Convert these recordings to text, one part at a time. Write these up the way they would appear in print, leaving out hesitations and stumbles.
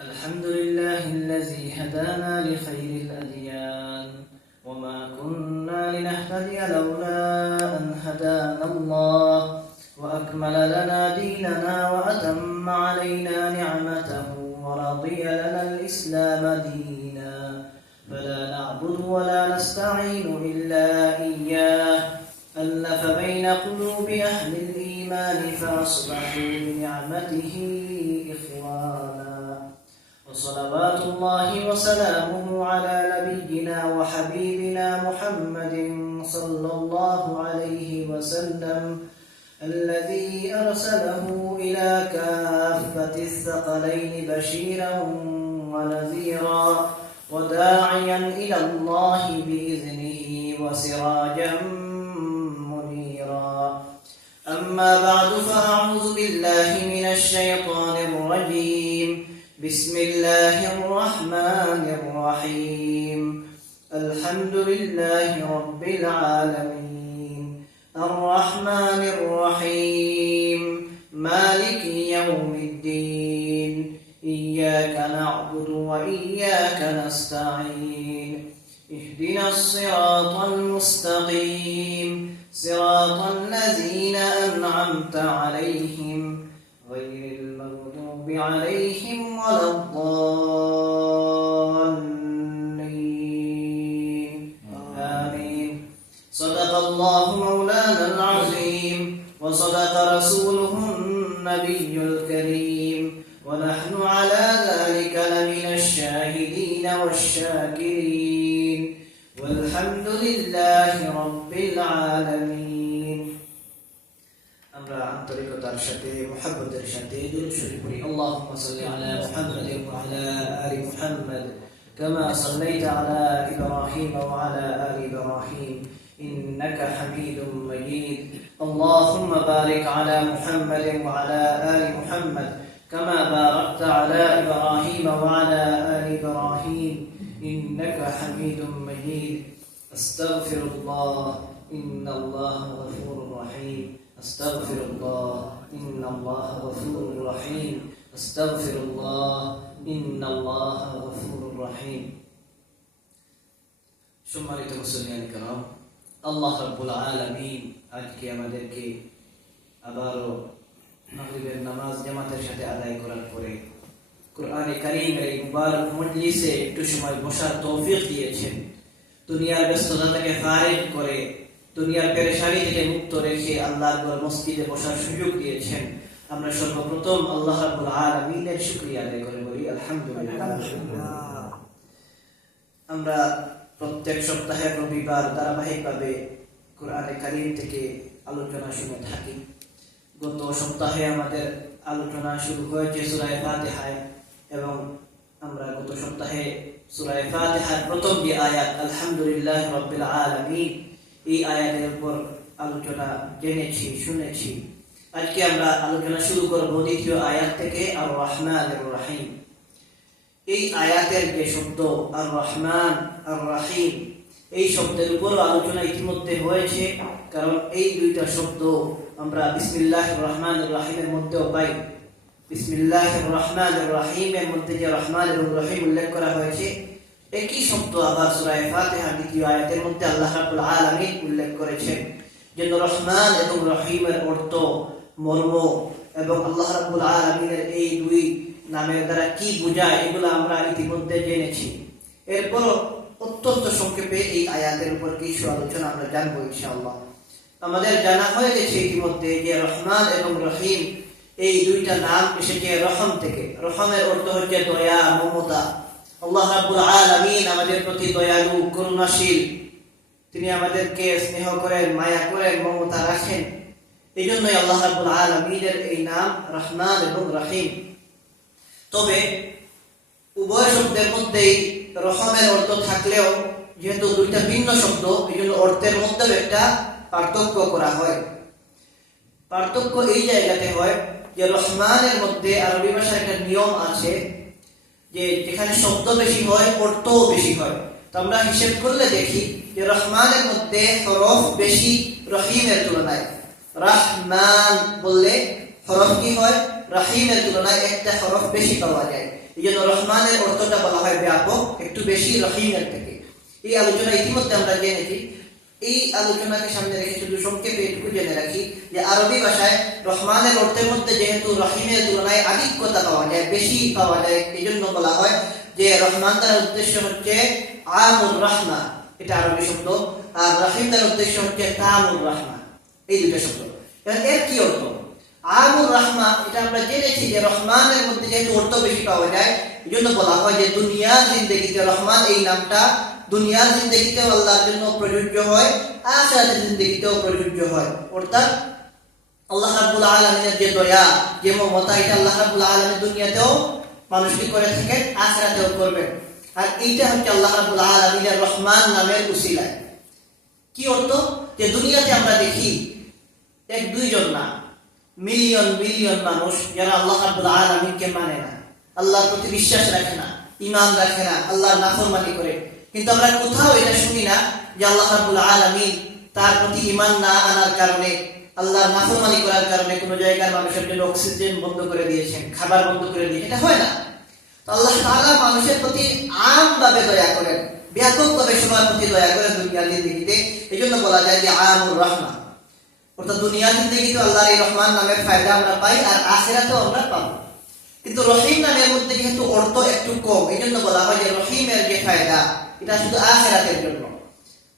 الحمد لله الذي هدانا لخير الأديان وما كنا لنهتدي لولا أن هدانا الله وأكمل لنا ديننا وأتم علينا نعمته ورضي لنا الإسلام دينا فلا نعبد ولا نستعين إلا إياه ألف بين قلوب أهل الإيمان فأصبحوا بنعمته إخوانا وصلوات الله وسلامه على نبينا وحبيبنا محمد صلى الله عليه وسلم الذي أرسله إلى كافة الثقلين بشيرا ونذيرا وداعيا إلى الله بإذنه وسراجا منيرا أما بعد فأعوذ بالله من الشيطان الرجيم بسم الله الرحمن الرحيم الحمد لله رب العالمين الرحمن الرحيم مالك يوم الدين إياك نعبد وإياك نستعين اهدنا الصراط المستقيم صراط الذين أنعمت عليهم غير المغضوب عليهم ولا الضالين آمين صدق الله مولانا العظيم وصدق رسوله النبي الكريم ونحن على ذلك لمن الشاهدين والشاكرين والحمد لله رب العالمين আমরা আন্তরিকতার সাথে মুহাব্বতের সাথে দুরূদ শরীফ পড়ি اللهم صل على محمد وعلى آل محمد كما صليت على إبراهيم وعلى آل إبراهيم إنك حميد مجيد اللهم بارك على محمد وعلى آل محمد كما باركت على إبراهيم وعلى آل إبراهيم إنك حميد مجيد أستغفر الله إن الله غفور رحيم أستغفر الله إن الله غفور رحيم أستغفر الله إن الله غفور رحيم সম্মানিত মুসলিয়ান کرام আল্লাহ রাব্বুল আলামিন আজকে আমাদেরকে আবারো মাগরিবের নামাজ জামাতের সাথে আদায় করার পরে কুরআনে কারীমের এই মুবারক মজলিসে একটু সময় বসার তৌফিক দিয়েছেন দুনিয়ার ব্যস্ততা থেকে ফারিগ করে দুনিয়ার পেরেশানি থেকে মুক্ত রেখে আল্লাহর ঘর মসজিদে বসার সুযোগ দিয়েছেন আমরা সর্বপ্রথম আল্লাহ রাব্বুল আলামিনের শুকরিয়া আদায় করে বলি আলহামদুলিল্লাহ আমরা প্রত্যেক সপ্তাহে রবিবার ধারাবাহিকভাবে কুরআনে কারীম থেকে আলোচনা শুনে থাকি গত সপ্তাহে আমাদের আলোচনা শুরু হয়েছে সূরা ফাতিহায় এবং আমরা গত সপ্তাহে সূরা ফাতিহার প্রথম যে আয়াত আলহামদুলিল্লাহ রাব্বিল আলামিন এই আয়াতের উপর আলোচনা জেনেছি শুনেছি আজকে আমরা আলোচনা শুরু করব দ্বিতীয় আয়াত থেকে আর রহমানির রহিম এই আয়াতের যে শব্দ আর রহমান আর রহিম এই শব্দের উপর আলোচনা ইতিমধ্যে হয়েছে কারণ এই দুইটা শব্দ আমরা বিসমিল্লাহির রহমানির রহিমের মধ্যেও পাই বিসমিল্লাহির রহমানির রহিমের মধ্যে যে রহমান এবং রহিম উল্লেখ করা হয়েছে একই শব্দ আবার সূরা ফাতিহার দ্বিতীয় আয়াতের মধ্যে আল্লাহ রাব্বুল আলামিন উল্লেখ করেছেন যে রহমান এবং রহিমের অর্থ মর্ম এবং আল্লাহ রাব্বুল আলামিনের এই দুই নামের দ্বারা কি বোঝায় এগুলো আমরা ইতিমধ্যে জেনেছি এরপর অত্যন্ত সংক্ষেপে এই আয়াতের উপর কিছু আলোচনা আমরা জানবো ইনশাআল্লাহ আমাদের জানা হয়ে গেছে ইতিমধ্যে যে রহমান এবং রহিম এই দুইটা নাম এসেছে রহম থেকে রহমের অর্থ হচ্ছে দয়া মমতা আল্লাহ রাব্বুল আলামিন আমাদের প্রতি দয়ালু করুণাশীল তিনি আমাদেরকে স্নেহ করেন মায়া করেন মমতা রাখেন এইজন্যই আল্লাহ রাব্বুল আলামিনের এই নাম রহমান এবং রহিম তবে উভয় শব্দের মধ্যেই রহমের অর্থ থাকলেও যেহেতু দুইটা ভিন্ন শব্দ এইজন্য অর্থের মধ্যে একটা পার্থক্য করা হয় পার্থক্য এই জায়গাতে হয় যে রহমানের মধ্যে আরবি ভাষার একটা নিয়ম আছে যে যেখানে শব্দ বেশি হয় অর্থও বেশি হয় তো আমরা হিসাব করলে দেখি যে রহমানের মধ্যে হরফ বেশি রহিমের তুলনায় রহমান বললে হরফ কি হয় রহিমের তুলনায় একটা হরফ বেশি পাওয়া যায়। এই জন্য রহমানের অর্থটা বলা হয় ব্যাপক, একটু বেশি রহিমের থেকে। এই আলোচনা ইতিমধ্যে আমরা জেনেছি। এই আলোচনাকে সামনে রেখে শুধু সংক্ষেপে একটু জেনে রাখি যে আরবি ভাষায় রহমানের অর্থের মধ্যে যেহেতু রহিমের তুলনায় আধিক্যতা পাওয়া যায়, বেশি পাওয়া যায়, এই জন্য বলা হয় যে রহমান তার উদ্দেশ্য হচ্ছে আমুর রহমা, এটা আরবি শব্দ, আর রহিম তার উদ্দেশ্য হচ্ছে তামুর রহমা, এই দুটো শব্দ। এর কি অর্থ? আমুর রহমা, এটা আমরা জেনেছি যে রহমানের মধ্যে যেহেতু অর্থ বেশি পাওয়া যায়, এই জন্য বলা হয় যে দুনিয়ার জিন্দেগিতে রহমান এই নামটা দুনিয়ার জিন্দেগিতেও আল্লাহর জন্য প্রযোজ্য হয়, আখিরাতের জিন্দেগিতেও প্রযোজ্য হয়। অর্থাৎ আল্লাহ রাব্বুল আলামিনের যে দয়া, যে মমতা, এটা আল্লাহ রাব্বুল আলামিন দুনিয়াতেও মানুষকে করে থাকেন, আখিরাতেও করবেন। আর এইটা হচ্ছে আল্লাহ রাব্বুল আলামিনের রহমান নামের উসিলায়। কি অর্থ? যে দুনিয়াতে আমরা দেখি এক দুইজন না, মিলিয়ন মিলিয়ন মানুষ যারা আল্লাহ রাব্বুল আলামিনকে মানে না, আল্লাহর প্রতি বিশ্বাস রাখে না, ঈমান রাখে না, আল্লাহর নাফরমানি করে। কিন্তু আমরা কোথাও এটা শুনি না যে আল্লাহ রাব্বুল আলামিন তার প্রতি ঈমান না আনার কারণে, আল্লাহর নাফরমানি করার কারণে কোন জায়গার মানুষের জন্য অক্সিজেন বন্ধ করে দিয়েছেন, খাবার বন্ধ করে দিয়েছেন। এটা হয় না। তো আল্লাহ তাআলা মানুষের প্রতি আমভাবে দয়া করেন, ব্যাপকভাবে সবার প্রতি দয়া করেন দুনিয়ার জিন্দেগিতে। এই জন্য বলা যায় যে আমুর রহমান, অর্থাৎ দুনিয়ার জিন্দেগিতে আল্লাহর এই রহমান নামের ফায়দা আমরা পাই, আর আখিরাতেও আমরা পাবো। কিন্তু রহিম নামের মধ্যে যেহেতু অর্থ একটু কম, এই জন্য বলা হয় যে রহিমের যে ফায়দা এটা শুধু আখিরাতের জন্য।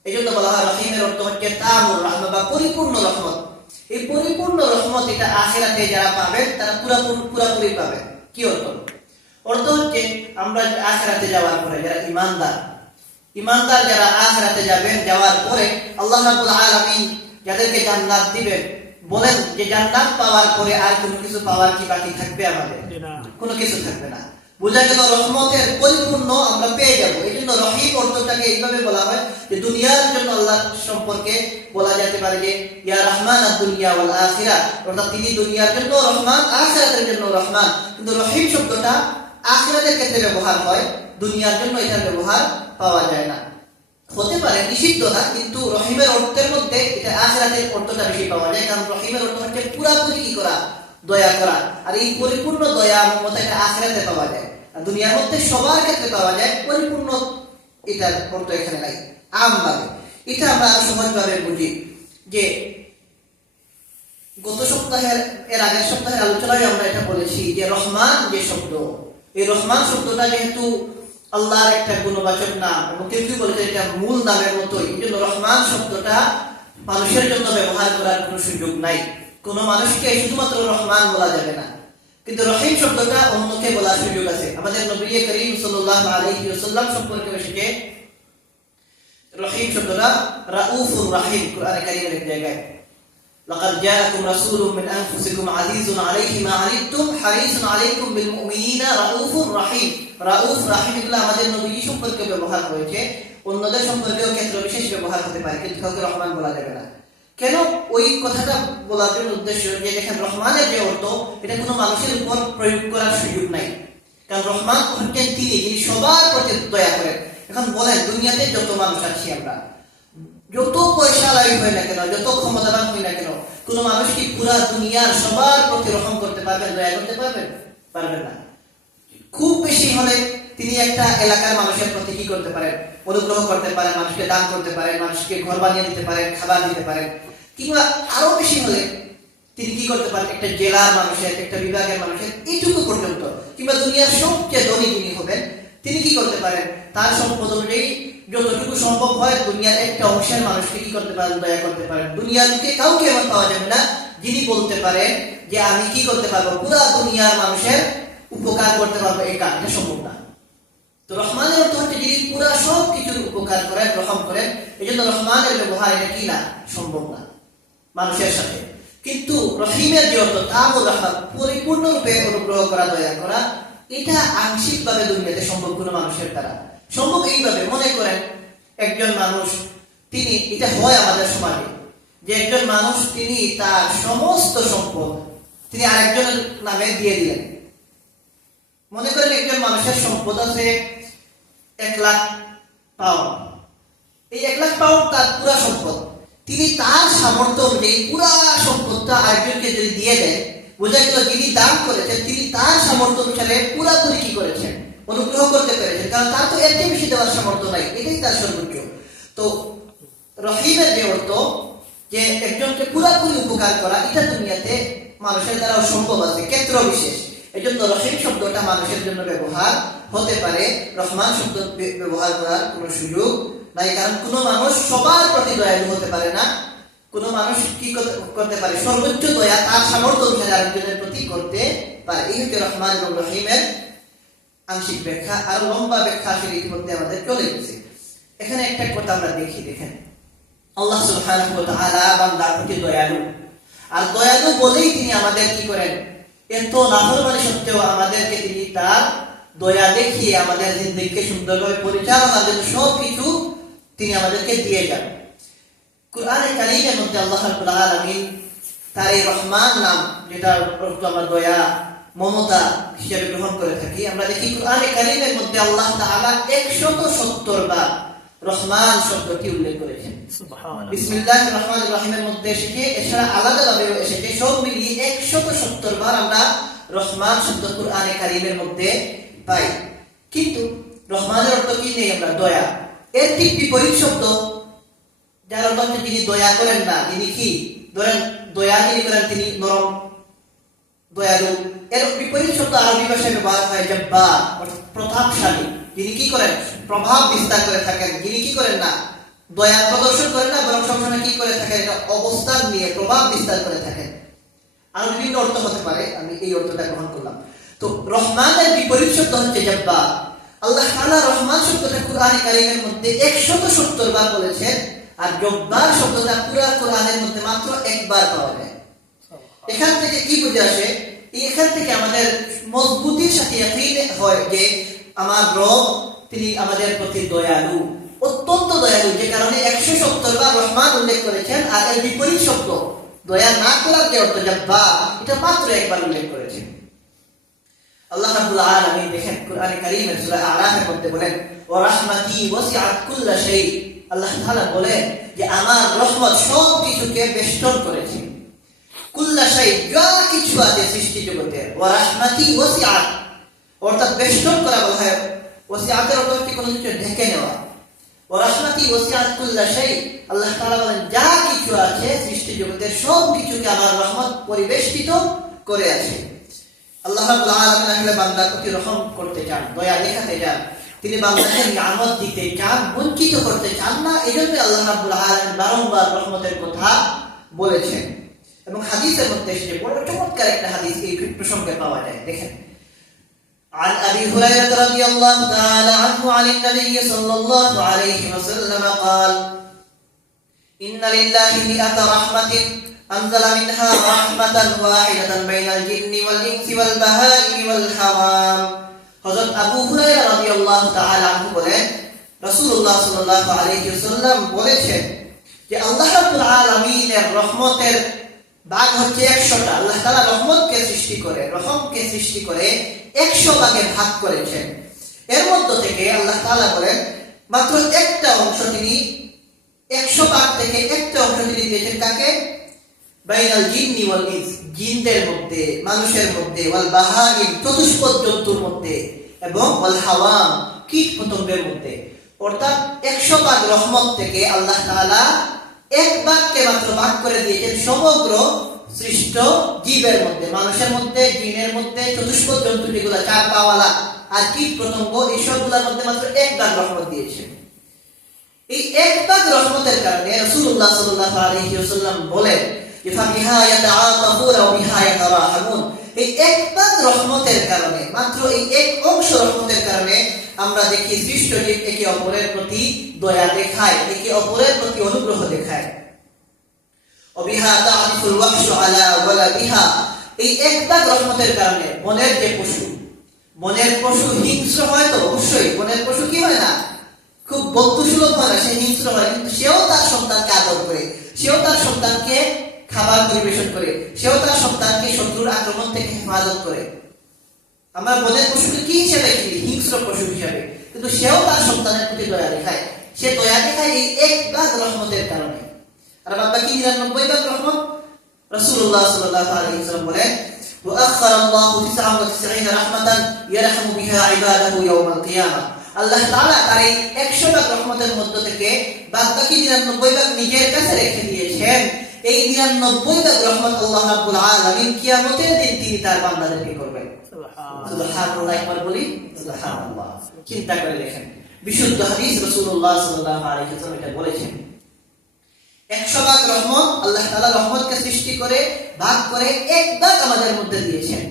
এই জন্য বলা হয় রহিমের অর্থ হচ্ছে তামুর রহমত বা পরিপূর্ণ রহমত। এই পরিপূর্ণ রহমত এটা আখিরাতে যারা পাবেন তারা পুরোপুরি পাবেন। কি অর্থ? অর্থ হচ্ছে আমরা আখিরাতে যাওয়ার পরে যারা ইমানদার যারা আখিরাতে যাবেন, যাওয়ার পরে আল্লাহ রাব্বুল আলামিন যাদেরকে জান্নাত দিবেন, বলেন যে জান্নাত পাওয়ার পরে আর কোনো কিছু পাওয়ার কি বাকি থাকবে? আমাদের কোনো কিছু থাকবে না। বোঝা গেল রহমতের পরিপূর্ণ আমরা পেয়ে যাব। এই জন্য রহিম অর্থটাকে এইভাবে বলা হয় যে দুনিয়ার জন্য আল্লাহ সম্পর্কে বলা যেতে পারে যে ইয়া রহমান আদ-দুনিয়া ওয়াল আখিরাহ, অর্থাৎ তিনি দুনিয়ার জন্য রহমান, আখিরাতের জন্য রহমান। কিন্তু রহিম শব্দটা আখিরাতের ক্ষেত্রে ব্যবহার হয়, দুনিয়ার জন্য এটার ব্যবহার পাওয়া যায় না। হতে পারে, নিষিদ্ধ না, কিন্তু রহিমের অর্থের মধ্যে এটা আখিরাতের অর্থটা বেশি পাওয়া যায়। কারণ রহিমের অর্থ হচ্ছে পুরাপুরি কি করা, দয়া করা। আর এই পরিপূর্ণ দয়া মমতা এটা আখিরাতে পাওয়া যায়, আর দুনিয়ার মধ্যে সবার ক্ষেত্রে পাওয়া যায়। পরিপূর্ণ এটার অর্থ এখানে নাই, আমভাবে। এটা আমরা সহজভাবে বুঝি যে গত সপ্তাহের এর আগের সপ্তাহের আলোচনায় আমরা এটা বলেছি যে রহমান যে শব্দ, এই রহমান শব্দটা যেহেতু আল্লাহর একটা গুণবাচক নাম, এবং কেউ কেউ বলেছে এটা মূল নামের মতোই, এই জন্য রহমান শব্দটা মানুষের জন্য ব্যবহার করার কোনো সুযোগ নাই। কোনো মানুষকে শুধুমাত্র রহমান বলা যাবে না, কিন্তু রহিম শব্দটা অন্যকে বলার সুযোগ আছে। আমাদের নবী করিম সাল্লাল্লাহু আলাইহি ওয়াসাল্লাম সম্পর্কে এসেছে রহিম শব্দটা রাউফুর রাহিম। কোরআনে কারীমের এক জায়গায় লাকাদ জাআকুম রাসূলুম মিন আনফুসিকুম আজিজুন আলাইহি মা আনিতুম হারিসুন আলাইকুম বিল মুমিনিনা রাউফুর রাহিম। রাউফ রাহিম এগুলো আমাদের নবী সম্পর্কে ব্যবহার হয়েছে, অন্যদের সম্পর্কেও ক্ষেত্র বিশেষ ব্যবহার হতে পারে, কিন্তু কাউকে রহমান বলা যাবে না। কেন? ওই কথাটা বলার উদ্দেশ্য যে দেখেন রহমানের যে অর্থ এটা কোনো মানুষের উপর প্রয়োগ করার সুযোগ নাই। কারণ রহমান হচ্ছেন তিনি, যিনি সবার প্রতি দয়া করেন। এখন বলেন দুনিয়াতে যত মানুষ আছি আমরা, যত পয়সাওয়ালা হই না কেন, যত ক্ষমতাবান হই না কেন, কোনো মানুষ কি পুরা দুনিয়ার সবার প্রতি রহম করতে পারবেন, দয়া করতে পারবেন? পারবেন না। খুব বেশি হলে তিনি একটা এলাকার মানুষের প্রতি কি করতে পারেন, অনুগ্রহ করতে পারেন, মানুষকে দান করতে পারেন, মানুষকে ঘর বানিয়ে দিতে পারেন, খাবার দিতে পারেন। কিংবা আরো বেশি হলে তিনি কি করতে পারেন, একটা জেলার মানুষের, একটা বিভাগের মানুষের, এইটুকু পর্যন্ত। কিংবা দুনিয়ার সবচেয়ে ধনী যিনি হবেন তিনি কি করতে পারেন, তার সম্পদ অনুযায়ী যতটুকু সম্ভব হয় দুনিয়ার একটা অংশের মানুষকে কি করতে পারেন, দয়া করতে পারেন। দুনিয়ার মধ্যে কাউকে এমন পাওয়া যাবে না যিনি বলতে পারেন যে আমি কি করতে পারবো, পুরা দুনিয়ার মানুষের উপকার করতে পারবো, এটা সম্ভব না। তো রহমানের অর্থ হচ্ছে যিনি পুরা সব কিছুর উপকার করেন, রহম করেন। এই জন্য রহমানের ব্যবহার এটা কি না, সম্ভব না মানুষের সাথে। কিন্তু রহিমের যে অর্থ, তামুর রহমান, পরিপূর্ণরূপে অনুগ্রহ করা, দয়া করা, এটা আংশিকভাবে দুনিয়াতে সম্ভব কোনো মানুষের দ্বারা। সম্ভব এইভাবে, মনে করেন একজন মানুষ, তিনি, এটা হয় আমাদের সমাজে, যে একজন মানুষ তিনি তার সমস্ত সম্পদ তিনি আরেকজনের নামে দিয়ে দিলেন। মনে করেন একজন মানুষের সম্পদ আছে 1 লাখ পাউন্ড। এই 1 লাখ পাউন্ড তার পুরা সম্পদ। তিনি তার সামর্থ্য অনুযায়ী পুরা সম্পদটা আরেকজনকে যদি দিয়ে দেন, বোঝা গেল যিনি দান করেছেন তিনি তার সামর্থ্য অনুসারে পুরাপুরি কি করেছেন, অনুগ্রহ করতে পেরেছেন, কারণ তার তো এর চেয়ে বেশি দেওয়ার সামর্থ্য নাই, এটাই তার সর্বোচ্চ। তো রহিমের যে অর্থ, যে একজনকে পুরাপুরি উপকার করা, এটা দুনিয়াতে মানুষের দ্বারা সম্ভব আছে, ক্ষেত্র বিশেষ। এই জন্য রহিম শব্দটা মানুষের জন্য ব্যবহার হতে পারে, রহমান শব্দ ব্যবহার করার কোনো সুযোগ নাই, কারণ কোনো মানুষ সবার প্রতি দয়ালু হতে পারে না। কোন মানুষ কি করতে পারে, সর্বোচ্চ দয়া তার সামর্থ্য অনুসারে আরেকজনের প্রতি করতে পারে। এই হচ্ছে রহমান এবং রহিমের আংশিক ব্যাখ্যা। আর লম্বা ব্যাখ্যা আসলে ইতিমধ্যে আমাদের চলে গেছে। এখানে একটা কথা আমরা দেখেন, আল্লাহ সুবহানাহু ওয়া তাআলা বান্দার প্রতি দয়ালু, আর দয়ালু বলেই তিনি আমাদের কি করেন, এত নাফরমানি সত্ত্বেও আমাদেরকে তিনি তার দয়া দেখিয়ে আমাদের জিন্দেগিকে সুন্দরভাবে পরিচালনার জন্য সবকিছু তিনি আমাদেরকে দিয়ে যান। কুরআনে কারীমের মধ্যে আল্লাহ রাব্বুল আলামিন তার এই রহমান নাম, যেটা আমরা দয়া মমতা হিসেবে গ্রহণ করে থাকি, আমরা দেখি কুরআনে কারীমের মধ্যে আল্লাহ তাআলা 170 বার রহমান শব্দটি উল্লেখ করেছেন। সুবহানাল্লাহ। বিসমিল্লাহির রহমানির রহিমের মধ্যে এসেছে, এছাড়া আলাদাভাবেও এসেছে, সব মিলিয়ে 170 বার আমরা রহমান শব্দ কুরআনে কারীমের মধ্যে পাই। কিন্তু রহমানের অর্থ কি নেই, আমরা দয়া। এর ঠিক বিপরীত শব্দ, যার অর্থ হচ্ছে যিনি দয়া করেন না, যিনি কি ধরেন দয়া যিনি করেন তিনি নরম দয়ালু। এর বিপরীত শব্দ আরবি ভাষায় ব্যবহার হয় জব্বার, প্রতাপশালী, যিনি কি করেন, প্রভাব বিস্তার করে থাকেন, যিনি কি করেন না দয়া প্রদর্শন করেন না, বরং সবসময় কি করে থাকেন, এটা অবস্থান নিয়ে প্রভাব বিস্তার করে থাকেন। আর বিভিন্ন অর্থ হতে পারে, আমি এই অর্থটা গ্রহণ করলাম। তো রহমানের বিপরীত শব্দ হচ্ছে জব্বার। আল্লাহ তাআলা রহমান শব্দটা কুরআনে কারীমের মধ্যে 170 বার বলেছেন, আর জব্বার শব্দটা পুরো কোরআনের মধ্যে মাত্র একবার পাওয়া যায়। এখান থেকে কি বুঝে আসে, এখান থেকে আমাদের মজবুতির সাথে ইয়াকিন হয় যে আমার রব তিনি আমাদের প্রতি দয়ালু, অত্যন্ত দয়ালু, যে কারণে 170 বার রহমান উল্লেখ করেছেন। আর এর বিপরীত শব্দ দয়া না করার যে অর্থ জব্বার, এটা মাত্র একবার উল্লেখ করেছেন। আল্লাহ রাব্বুল আলামিন দেখেন কুরআনে কারীমের সূরা আরাফের মধ্যে বলেন, ওয়া রাহমাতি ওয়াসিআত কুল্লা শাই। আল্লাহ তাআলা বলেন যে আমার রহমত সব কিছুকে বেষ্টন করেছে। কুল্লা শাই, যা কিছু আছে সৃষ্টি জগতে, ওয়া রাহমাতি ওয়াসিআত, অর্থাৎ বেষ্টন করা বলা হয়। ওয়াসিআতের অর্থ হচ্ছে কোনো কিছু ঢেকে নেওয়া। ওয়া রাহমাতি ওয়াসিআত কুল্লা শাই, আল্লাহ তাআলা বলেন যা কিছু আছে সৃষ্টি জগতের সব কিছুকে আমার রহমত পরিবেষ্টিত করে আছে। আল্লাহ রাব্বুল আলামিন আসলে বান্দার প্রতি রহম করতে চান, দয়া দেখাতে চান, তিনি বান্দাকে নিয়ামত দিতে চান, বঞ্চিত করতে চান না। এজন্য আল্লাহ রাব্বুল আলামিন বারংবার রহমতের কথা বলেছেন। এবং হাদিসের মধ্যে এসে বড় চমৎকার একটা হাদিস এই প্রসঙ্গে পাওয়া যায়। দেখেন, عن أبي هريرة رضي الله تعالى عنه عن النبي صلى الله عليه وسلم قال إن لله 100 رحمة أنزل منها رحمة واحدة بين الجن والإنس والبهائم والحوام। হযরত আবু হুরায়রা রাদিয়াল্লাহু তাআলা আনহু বলেন, রাসূলুল্লাহ সাল্লাল্লাহু আলাইহি ওয়াসাল্লাম বলেছেন যে আল্লাহ রাব্বুল আলামিনের রহমতের ভাগ হচ্ছে 100টা। আল্লাহ তাআলা রহমতকে সৃষ্টি করে, রহমকে সৃষ্টি করে 100 ভাগে ভাগ করেছেন। এর মধ্য থেকে আল্লাহ তাআলা বলেন মাত্র একটা অংশ তিনি 100 ভাগ থেকে একটা অংশ তিনি দিয়েছেন কাকে? বাইনাল জিন্নি ওয়াল ইনস, জিনদের মধ্যে, মানুষের মধ্যে, ওয়াল বাহাইম, চতুষ্পদ জন্তুর মধ্যে, এবং ওয়াল হাওয়াম, কীট পতঙ্গের মধ্যে। অর্থাৎ 100 ভাগ রহমত থেকে আল্লাহ তাআলা এক ভাগকে মাত্র ভাগ করে দিয়েছেন সমগ্র সৃষ্ট জীবের মধ্যে, মানুষের মধ্যে, জিনের মধ্যে, চতুষ্পদ জন্তু যেগুলো 4 পাওয়ালা আর কীট পতঙ্গ, এই সবগুলোর মধ্যে মাত্র এক ভাগ রহমত দিয়েছেন। এই এক ভাগ রহমতের কারণে রাসূলুল্লাহ সাল্লাল্লাহু আলাইহি ওয়াসাল্লাম বলেন যে ফাবিহা ইয়াতাআতাফুনা ওয়া বিহা ইয়াতারাহামুন। এই এক ভাগ রহমতের কারণে, মাত্র এই এক অংশ রহমতের কারণে আমরা দেখি সৃষ্ট জীব একে অপরের প্রতি দয়া দেখায়, একে অপরের প্রতি অনুগ্রহ দেখায়। ওয়াবিহা তা'রিফুল ওয়াহশু আলা ওয়ালাদিহা। এই এক ভাগ রহমতের কারণে বনের যে পশু, বনের পশু হিংস্র হয়, তো অবশ্যই বনের পশু কি হয় না, খুব বন্ধুসুলভ হয় না, সে হিংস্র হয়, কিন্তু সেও তার সন্তানকে আদর করে, সেও তার সন্তানকে খাবার পরিবেশন করে, সেও তার সন্তানকে শত্রুর আক্রমণ থেকে হেফাজত করে। আমরা বনের পশুকে কি হিসেবে কিনি? হিংস্র পশু হিসেবে, কিন্তু সেও তার সন্তানের প্রতি দয়া দেখায়। সে দয়া দেখায় এই এক ভাগ রহমতের কারণে। আর বাকি 99 ভাগ রহমত রাসূলুল্লাহ সাল্লাল্লাহু আলাইহি ওয়াসাল্লাম বলেন وأخر الله 99 رحمة يرحم بها عباده يوم القيامة আল্লাহ তাআলা তার এই 100 ভাগ রহমতের মধ্য থেকে বাকি 99 ভাগ নিজের কাছে রেখে দিয়েছেন। এই 99 ভাগ রহমত আল্লাহ রাব্বুল আলামিন কিয়ামতের দিন তিনি তার বান্দাদেরকে করবেন। সুবহানাল্লাহ, একবার বলি সুবহানাল্লাহ। চিন্তা করে দেখেন, বিশুদ্ধ হাদিস রাসূলুল্লাহ সাল্লাল্লাহু আলাইহি ওয়াসাল্লাম এটা বলেছেন, 100 ভাগ রহমত আল্লাহ তাআলা রহমতকে সৃষ্টি করে ভাগ করে এক ভাগ আমাদের মধ্যে দিয়েছেন,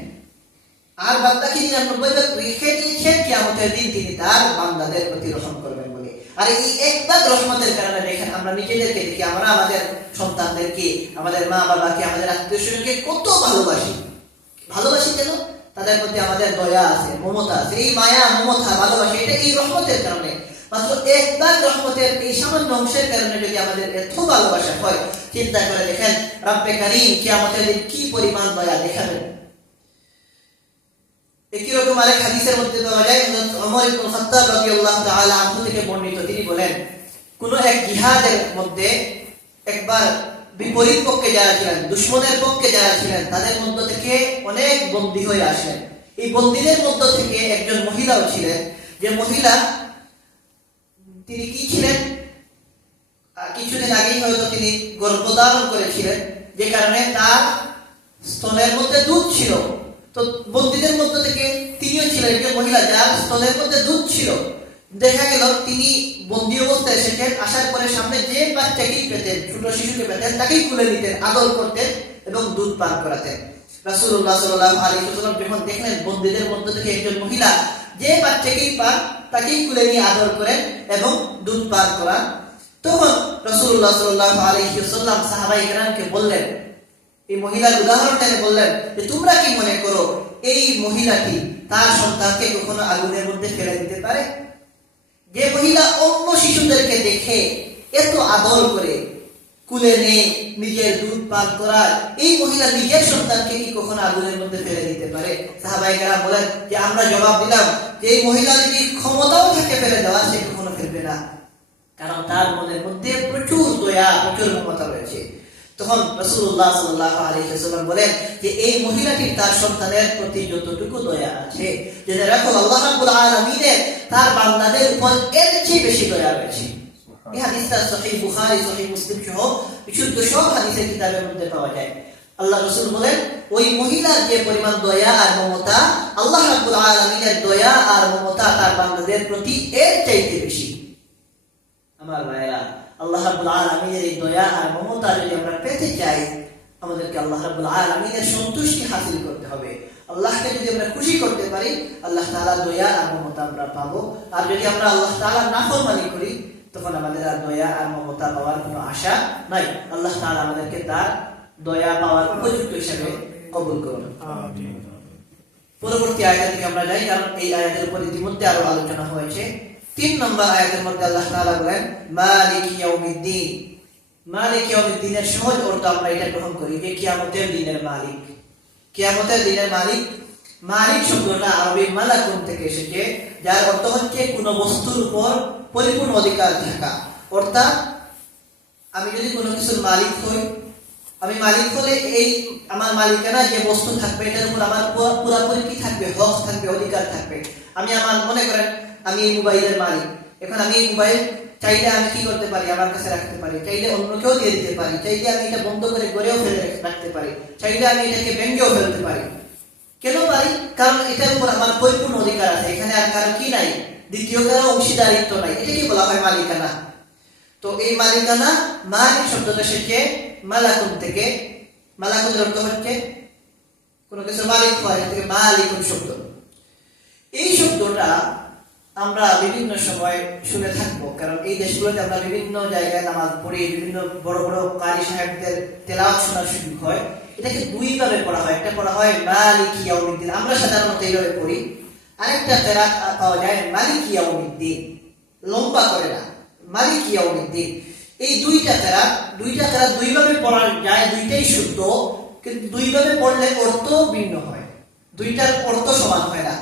আর বাকি 99 ভাগ রেখে দিয়েছেন কিয়ামতের দিন তিনি তার বান্দাদের প্রতি রহম করবেন বলে। আর এই এক ভাগ রহমতের কারণে দেখেন আমরা নিজেদেরকে দেখি, আমরা আমাদের সন্তানদেরকে, আমাদের মা বাবাকে, আমাদের আত্মীয়স্বজনকে কত ভালোবাসি কেন? তাদের প্রতি আমাদের দয়া আছে, মমতা আছে। এই মায়া, মমতা, ভালোবাসা এটা এই রহমতের কারণে। মাত্র এক ভাগ রহমতের এই সামান্য অংশের কারণে যদি আমাদের এত ভালোবাসা হয়, চিন্তা করে দেখেন রব্বে কারীম কিয়ামতের দিন কি পরিমাণ দয়া দেখাবেন। একই রকম আরেক হাদিসের মধ্যে পাওয়া যায়, হযরত ওমর ইবনে খাত্তাব রাদিয়াল্লাহু তাআলা আনহু থেকে বর্ণিত, তিনি বলেন কোন এক জিহাদের মধ্যে একবার বিপরীত পক্ষে যারা ছিলেন, দুশমনের পক্ষে যারা ছিলেন, তাদের মধ্য থেকে অনেক বন্দী হয়ে আসলেন। এই বন্দীদের মধ্য থেকে একজন মহিলাও ছিলেন, যে মহিলা তিনি কি ছিলেন, কিছুদিন আগেই হয়তো তিনি গর্ভধারণ করেছিলেন, যে কারণে তার স্তনের মধ্যে দুধ ছিল। তো বন্দীদের মধ্য থেকে তিনিও ছিলেন একজন মহিলা যার স্তনের মধ্যে দুধ ছিল। দেখা গেল তিনি বন্দী অবস্থায় এসেছেন, আসার পরে সামনে যে বাচ্চাকেই পেতেন, ছোট শিশুকে পেতেন, তাকেই তুলে নিতেন, আদর করতেন এবং দুধ পান করাতেন। রাসূলুল্লাহ সাল্লাল্লাহু আলাইহি ওয়াসাল্লাম যখন দেখলেন বন্দীদের মধ্য থেকে একজন মহিলা যে বাচ্চাকেই পান তাকেই তুলে নিয়ে আদর করেন এবং দুধ পান করান, তখন রাসূলুল্লাহ সাল্লাল্লাহু আলাইহি ওয়াসাল্লাম সাহাবায়ে কেরামকে বললেন, এই মহিলার উদাহরণ টেনে বললেন যে তোমরা কি মনে করো এই মহিলাটি তার সন্তানকে কখনো আগুনের মধ্যে ফেলে দিতে পারে? যে মহিলা অন্য শিশুদেরকে দেখে এত আদর করে কুলে নিয়ে নিজের দুধ পান করায়, এই মহিলা নিজের সন্তানকে কি কখনো আগুনের মধ্যে ফেলে দিতে পারে? সাহাবায়ে কেরাম বলেন যে আমরা জবাব দিলাম যে এই মহিলা যদি ক্ষমতাও থাকে ফেলে দেওয়া, সে কখনো ফেলবে না, কারণ তার মনের মধ্যে প্রচুর দয়া, প্রচুর মমতা রয়েছে। তখন রাসূলুল্লাহ সাল্লাল্লাহু আলাইহি ওয়াসাল্লাম বলেন যে এই মহিলাটির তার সন্তানের প্রতি যতটুকু দয়া আছে, জেনে রাখো আল্লাহ রাব্বুল আলামিনের তার বান্দাদের উপর এর চেয়ে বেশি দয়া রয়েছে। এই হাদিসটা সহিহ বুখারী, সহিহ মুসলিম সহ বিশুদ্ধ সব হাদিসের কিতাবের মধ্যে পাওয়া যায়। আল্লাহ রাসূল বলেন ওই মহিলার যে পরিমাণ দয়া আর মমতা, আল্লাহ রাব্বুল আলামিনের দয়া আর মমতা তার বান্দাদের প্রতি এর চাইতে বেশি। আমার ভাইরা, আল্লাহ রাব্বুল আলামিনের এই দয়া আর মমতা যদি আমরা পেতে চাই, আমাদেরকে আল্লাহ রাব্বুল আলামিনের সন্তুষ্টি হাসিল করতে হবে। আল্লাহকে যদি আমরা খুশি করতে পারি, আল্লাহ তাআলা দয়া আর মমতা আমরা পাবো। আর যদি আমরা আল্লাহ তাআলার নাফরমানি করি, তখন আমাদের আর দয়া আর মমতা পাওয়ার কোনো আশা নাই। আল্লাহ তাআলা আমাদেরকে তার দয়া পাওয়ার উপযুক্ত হিসেবে কবুল করুন। আমিন। পরবর্তী আয়াত থেকে আমরা যাই, কারণ এই আয়াতের উপর ইতিমধ্যে আরো আলোচনা হয়েছে। 3 নম্বর আয়াতের মধ্যে আল্লাহ তাআলা বলেন মালিক ইয়াউমিদ্দিন। মালিক ইয়াউমিদ্দিনের সহজ অর্থ আমরা এটা গ্রহণ করি যে কিয়ামতের দিনের মালিক। কিয়ামতের দিনের মালিক, মালিক শব্দটা আরবি মালাকুন থেকে এসেছে, যার অর্থ হচ্ছে কোনো বস্তুর উপর পরিপূর্ণ অধিকার থাকা। অর্থাৎ আমি যদি কোনো কিছুর মালিক হই, আমি মালিক হলে এই আমার মালিকানা যে বস্তু থাকবে এটার উপর আমার পুরোপুরি কি থাকবে, হক থাকবে, অধিকার থাকবে। আমি আমার মনে করেন আমি এই মোবাইলের মালিক, এখন আমি এই মোবাইল চাইলে আমি কি করতে পারি, আমার কাছে রাখতে পারি, চাইলে অন্যকেও দিয়ে দিতে পারি, চাইলে আমি এটা বন্ধ করে গড়েও ফেলে রাখতে পারি, চাইলে আমি এটাকে ভেঙেও ফেলতে পারি। কেন পারি? কারণ এটার উপর আমার পরিপূর্ণ অধিকার আছে, এখানে আর কারো কি নাই, দ্বিতীয় কারো অংশীদারিত্ব নাই। এটাকে বলা হয় মালিকানা। তো এই মালিকানা, মালিক শব্দটা এসেছে মালাকুন থেকে। মালাকুনের অর্থ হচ্ছে কোনো কিছু মালিক হয়, থেকে মালিকুন শব্দ। এই শব্দটা আমরা বিভিন্ন সময় শুনে থাকবো, কারণ এই দেশগুলোতে আমরা বিভিন্ন জায়গায় নামাজ পড়ি, বিভিন্ন বড় বড় কারি সাহেবদের তেলাওয়াত শোনার সুযোগ হয়। এটাকে দুই ভাবে পড়া হয়, একটা পড়া হয় মালিক ইয়াউমিদ্দিন, আমরা সাধারণত এইভাবে পড়ি। আরেকটা কেরাত পাওয়া যায় মালিক ইয়াউমিদ্দিন, লম্বা করে না, মালিক ইয়াউমিদ্দিন। এই দুইটা কেরাত দুই ভাবে পড়া যায়, দুইটাই শুদ্ধ, কিন্তু দুই ভাবে পড়লে অর্থ ভিন্ন হয়, দুইটার অর্থ সমান হয় না।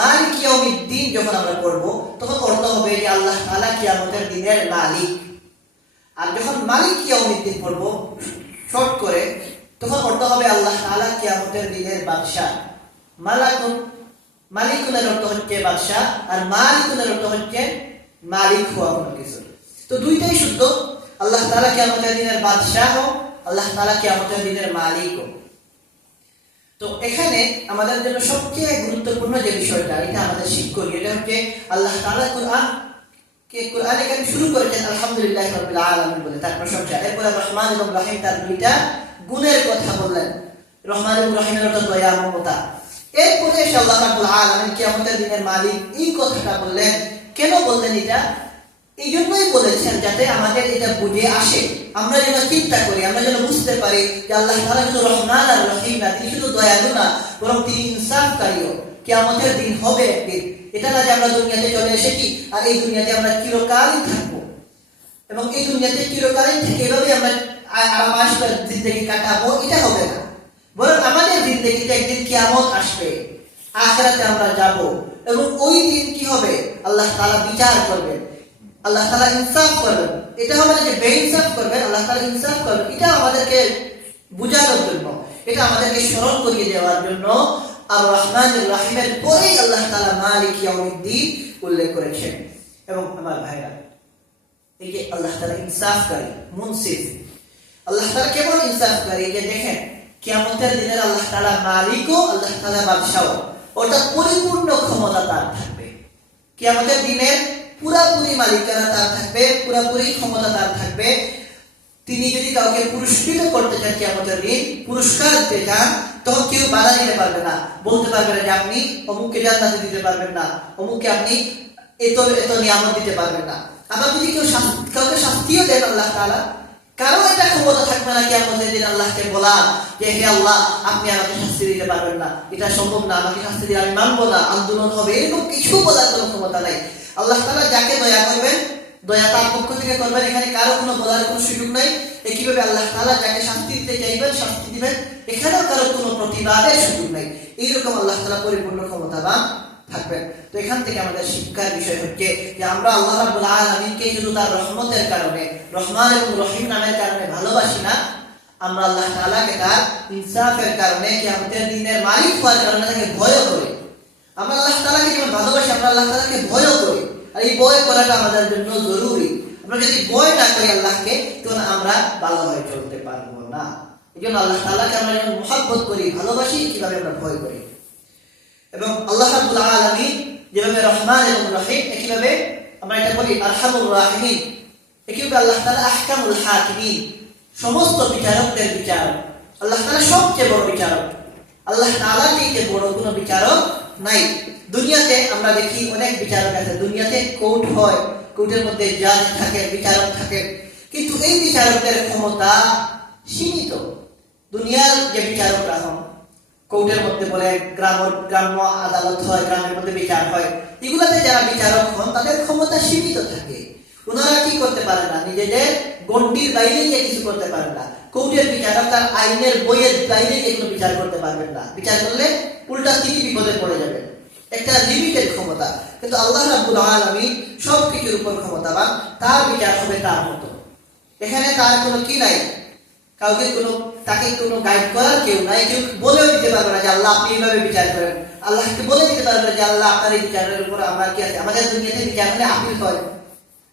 মালিক ইয়াউমিদ্দিন যখন আমরা পড়ব তখন অর্থ হবে যে আল্লাহ তাআলা কিয়ামতের দিনের মালিক। আর যখন মালিক ইয়াউমিদ্দিন পড়ব শর্ট করে, তখন অর্থ হবে আল্লাহ তাআলা কিয়ামতের দিনের বাদশাহ। মালিকুনের অর্থ হচ্ছে বাদশাহ, আর মালিকুনের অর্থ হচ্ছে মালিক হওয়া কোনো কিছু। তো দুইটাই শুদ্ধ। আল্লাহ তাআলা কিয়ামতের দিনের বাদশাহ, আল্লাহ তাআলা কিয়ামতের দিনের মালিক। তো এখানে আমাদের জন্য সবচেয়ে গুরুত্বপূর্ণ যে বিষয়টা, এটা আমাদের শিক্ষণীয়, এটা হচ্ছে আল্লাহ তাআলা কোরআনে কারীম শুরু করেছেন আলহামদুলিল্লাহি রাব্বিল আলামিন বলে, তার প্রশংসা। এরপরে রহমান এবং রহিম, তার দুইটা গুণের কথা বললেন। রহমান এবং রহিমের অর্থ দয়া, মমতা। এরপরে এসে আল্লাহ রাব্বুল আলামিন কিয়ামতের দিনের মালিক, এই কথাটা বললেন। কেন বললেন এটা? এই জন্যই বলেছেন যাতে আমাদের এটা বুঝে আসে, আমরা যেন চিন্তা করি, আমরা যেন বুঝতে পারি যে আল্লাহ তাআলা শুধু রহমান আর রহিম না, তিনি শুধু দয়ালু না, বরং তিনি ইনসাফকারীও। কিয়ামতের দিন হবে একদিন, এটা না যে আমরা দুনিয়াতে চলে এসেছি আর এই দুনিয়াতে আমরা চিরকালই থাকবো, এবং এই দুনিয়াতে চিরকালই থেকে এভাবে আমরা আরামাস করে জিন্দেগি কাটাবো, এটা হবে না। বরং আমাদের জিন্দেগিতে একদিন কিয়ামত আসবে, আখিরাতে আমরা যাব, এবং ওই দিন কি হবে? আল্লাহ তাআলা বিচার করবেন, আল্লাহ তাআলা ইনসাফ করবেন। এটা হবে না যে বেইনসাফ করবেন, আল্লাহ তাআলা ইনসাফ করবেন। এটা আমাদেরকে বুঝানোর জন্য, এটা আমাদেরকে স্মরণ করিয়ে দেওয়ার জন্য আর রহমানুর রহিমের পরেই আল্লাহ তাআলা মালিক ইয়াউমিদ্দিন উল্লেখ করেছেন। এবং আমার ভাইরা, এই যে আল্লাহ তাআলা ইনসাফকারী, মুনসিফ, আল্লাহ তাআলা কেমন ইনসাফকারী, যে দেখেন কিয়ামতের দিনের আল্লাহ তাআলা মালিকও, আল্লাহ তাআলা বাদশাও, অর্থাৎ পরিপূর্ণ ক্ষমতা তার থাকবে। কিয়ামতের দিনের পুরাপুরি মালিকানা তার থাকবে, পুরাপুরি ক্ষমতা তার থাকবে। তিনি যদি কাউকে পুরস্কৃত করতে চান কিয়ামতের দিন, পুরস্কার দিতে চান, তখন কেউ বাধা দিতে পারবে না, বলতে পারবে না যে আপনি অমুককে জান্নাতে দিতে পারবেন না, অমুককে আপনি এত এত নিয়ামত দিতে পারবেন না। আবার যদি কেউ কাউকে শাস্তিও দেন আল্লাহ তাআলা, কারো এটা ক্ষমতা থাকবে না কিয়ামতের দিন আল্লাহকে বলা যে হে আল্লাহ আপনি আমাকে শাস্তি দিতে পারবেন না, এটা সম্ভব না, আমাকে শাস্তি দিলে আমি মানবো না, আন্দোলন হবে, এরকম কিছু বলার কোনো ক্ষমতা নাই। আল্লাহ তাআলা যাকে দয়া করবেন, দয়া তার পক্ষ থেকে করবেন, এখানে কারো কোনো বলার কোনো সুযোগ নাই। একইভাবে আল্লাহ তাআলা যাকে শাস্তি দিতে চাইবেন শাস্তি দিবেন, এখানেও কারো কোনো প্রতিবাদের সুযোগ নাই। এইরকম আল্লাহ তাআলা পরিপূর্ণ ক্ষমতাবান থাকবেন। তো এখান থেকে আমাদের শিক্ষার বিষয় হচ্ছে যে আমরা আল্লাহ রাব্বুল আলামিনকে শুধু তার রহমতের কারণে, রহমান এবং রহিম নামের কারণে ভালোবাসি না, আমরা আল্লাহ তাআলাকে তার ইনসাফের কারণে, কিয়ামতের দিনের মালিক হওয়ার কারণে তাকে ভয় করি। আমরা আল্লাহ তাআলাকে যেমন ভালোবাসি, আমরা আল্লাহ তাআলাকে ভয় করি, আর এই ভয় করাটা আমাদের জন্য জরুরি। আমরা যদি ভয় না করি আল্লাহকে, তখন আমরা ভালোভাবে চলতে পারবো না। এই জন্য আল্লাহ তাআলাকে আমরা যেমন মুহাব্বত করি, ভালোবাসি, কিভাবে আমরা ভয় করি। এবং আল্লাহ রাব্বুল আলামিন যেভাবে রহমান এবং রহিম, একইভাবে আমরা এটা বলি আরহামুর রাহিমিন, একইভাবে আল্লাহ তাআলা আহকামুল হাকিমিন, সমস্ত বিচারকদের বিচারক। আল্লাহ তাআলা সবচেয়ে বড় বিচারক। আল্লাহ তাআলার চেয়ে বড় কোনো বিচারক নাই। দুনিয়াতে আমরা দেখি অনেক বিচারক আছে, দুনিয়াতে কোর্ট হয়, কোর্টের মধ্যে জাজ থাকে, বিচারক থাকে, কিন্তু এই বিচারকদের ক্ষমতা সীমিত। দুনিয়ার যে বিচারকরা হন, কোর্টের মধ্যে বলে গ্রাম্য আদালত হয়, গ্রামের মধ্যে বিচার হয়, এগুলাতে যারা বিচারক হন তাদের ক্ষমতা সীমিত থাকে। ওনারা কি করতে পারে না, নিজেদের গণ্ডির বাইরে গিয়ে কিছু করতে পারেন না। কোর্টের বিচারক তার আইনের বইয়ের বাইরে গিয়ে কোনো বিচার করতে পারবেন না, বিচার করলে উল্টা তিনি বিপদে পড়ে যাবেন। একটা লিমিটেড ক্ষমতা। কিন্তু আল্লাহ রাব্বুল আলামিন সবকিছুর উপর ক্ষমতাবান, তার বিচার হবে তার মতো। এখানে তার কোনো কি নাই, কাউকে তাকে কোনো গাইড করার কেউ নাই, কেউ বলেও দিতে পারবে না যে আল্লাহ আপনি এইভাবে বিচার করেন। আল্লাহকে বলে দিতে পারবে না যে আল্লাহ আপনার এই বিচারের উপর আমার কি আছে। আমাদের দুনিয়াতে বিচার হলে আপিল হয়,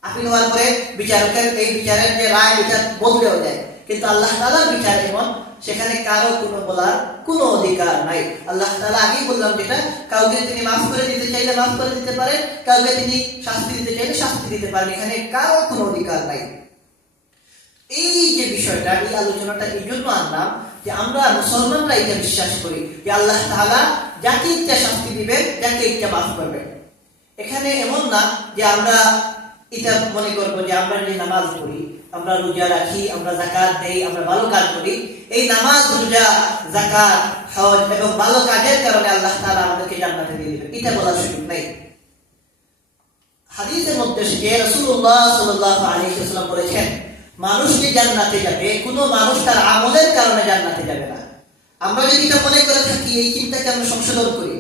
আপিল হওয়ার পরে বিচারকের এই বিচারের যে রায়, বিচার বদলেও যায়। কিন্তু আল্লাহ তাআলার বিচার এমন, সেখানে কারো কোনো বলার কোনো অধিকার নাই। আল্লাহ তাআলা আগেই বললাম যেটা, কাউকে তিনি মাফ করে দিতে চাইলে মাফ করে দিতে পারেন, কাউকে তিনি শাস্তি দিতে চাইলে শাস্তি দিতে পারেন, এখানে কারো কোনো অধিকার নাই। এই যে বিষয়টা, এই আলোচনাটা এই জন্য আনলাম যে আমরা মুসলমানরা এটা বিশ্বাস করি যে আল্লাহ তাআলা যাকে ইচ্ছা শাস্তি দিবেন, যাকে ইচ্ছা মাফ করবেন। এখানে এমন না যে আমরা এটা মনে করবো যে আমরা যে নামাজ পড়ি, আমরা রোজা রাখি, আমরা যাকাত দেই, আমরা ভালো কাজ করি, এই নামাজ, রোজা, যাকাত, হজ এবং ভালো কাজের কারণে আল্লাহ তাআলা আমাদেরকে জান্নাতে দিয়ে দিবেন, এটা বলার সুযোগ নাই। হাদিসের মধ্যে রাসূলুল্লাহ সাল্লাল্লাহু আলাইহি ওয়াসাল্লাম বলেছেন, মানুষ যে জান্নাতে যাবে, কোনো মানুষ তার আমলের কারণে জান্নাতে যাবে না। আমরা যদি এটা মনে করে থাকি, এই চিন্তাকে আমরা সংশোধন করি,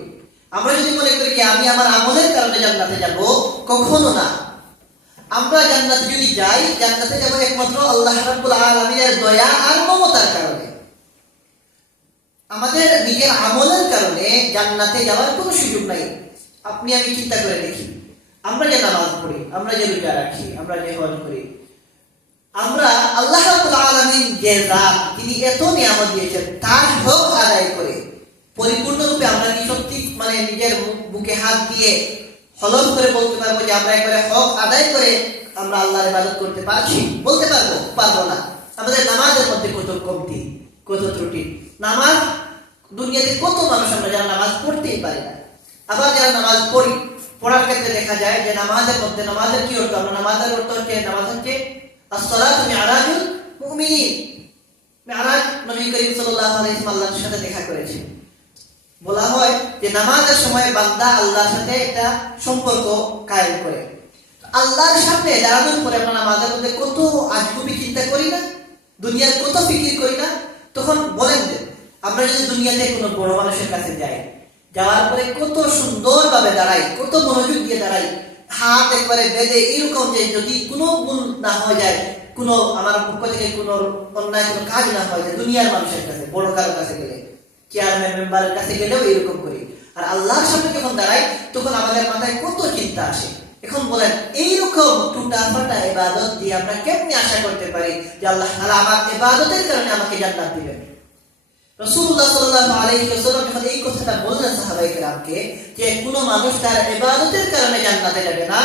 আমরা যদি মনে করি যে আমি আমার আমলের কারণে জান্নাতে যাব, কখনো না। আমরা জান্নাতে যদি যাই, জান্নাতে যাব একমাত্র আল্লাহ রাব্বুল আলামিনের দয়া আর মমতার কারণে। আমাদের নিজের আমলের কারণে জান্নাতে যাওয়ার কোনো সুযোগ নাই। আপনি আমি চিন্তা করে দেখি, আমরা যে নামাজ পড়ি, আমরা যে রোজা রাখি, আমরা যে হজ করি, আমরা আল্লাহ রাব্বুল আলামিন যে জাত, তিনি এত নিয়ামত দিয়েছেন, তার হক আদায় করে পরিপূর্ণরূপে আমরা কি সত্যি মানে নিজের বুকে হাত দিয়ে হলফ করে বলতে পারবো যে আমরা একবারে হক আদায় করে আমরা আল্লাহর ইবাদত করতে পারছি? বলতে পারবো? পারবো না। আমাদের নামাজের মধ্যে কত কমতি, কত ত্রুটি। নামাজ দুনিয়াতে কত মানুষ আমরা যারা নামাজ পড়তেই পারি না, আবার যারা নামাজ পড়ি, পড়ার ক্ষেত্রে দেখা যায় যে নামাজের মধ্যে নামাজের কি অর্থ? আমরা নামাজের অর্থ হচ্ছে নামাজ হচ্ছে আসসালাতু মি'রাজুল মুমিনিন। মি'রাজ নবী করিম সাল্লাল্লাহু আলাইহি ওয়াসাল্লামের সাথে দেখা করেছে। বলা হয় যে নামাজের সময় বান্দা আল্লাহর সাথে একটা সম্পর্ক কায়েম করে। আল্লাহর সামনে দাঁড়ানোর পরে আমরা নামাজের মধ্যে কত আজগুবি চিন্তা করি না, দুনিয়ার কত ফিকির করি না। তখন বলেন যে আমরা যদি দুনিয়াতে কোনো বড় মানুষের কাছে যাই, যাওয়ার পরে কত সুন্দরভাবে দাঁড়াই, কত মনোযোগ দিয়ে দাঁড়াই, হাত একবারে বেঁধে, এরকম যে যদি কোনো ভুল না হয়ে যায়, কোনো আমার পক্ষ থেকে কোনো অন্যায় কোনো কাজ না হয়ে যায়, দুনিয়ার মানুষের কাছে, বড় কারোর কাছে গেলে, চেয়ারম্যান মেম্বারের কাছে গেলেও এরকম করি। আর আল্লাহর সামনে যখন দাঁড়াই তখন আমাদের মাথায় কত চিন্তা আসে। এখন বলেন এইরকম টুটা ফাটা ইবাদত দিয়ে আমরা কেমনে আশা করতে পারি যে আল্লাহ তাআলা আমার ইবাদতের কারণে আমাকে জান্নাত দিবেন? রাসূলুল্লাহ সাল্লাল্লাহু আলাইহি ওয়াসাল্লাম যখন এই কথাটা বললেন সাহাবায়ে কেরামকে যে কোনো মানুষ তার ইবাদতের কারণে জান্নাতে যাবে না,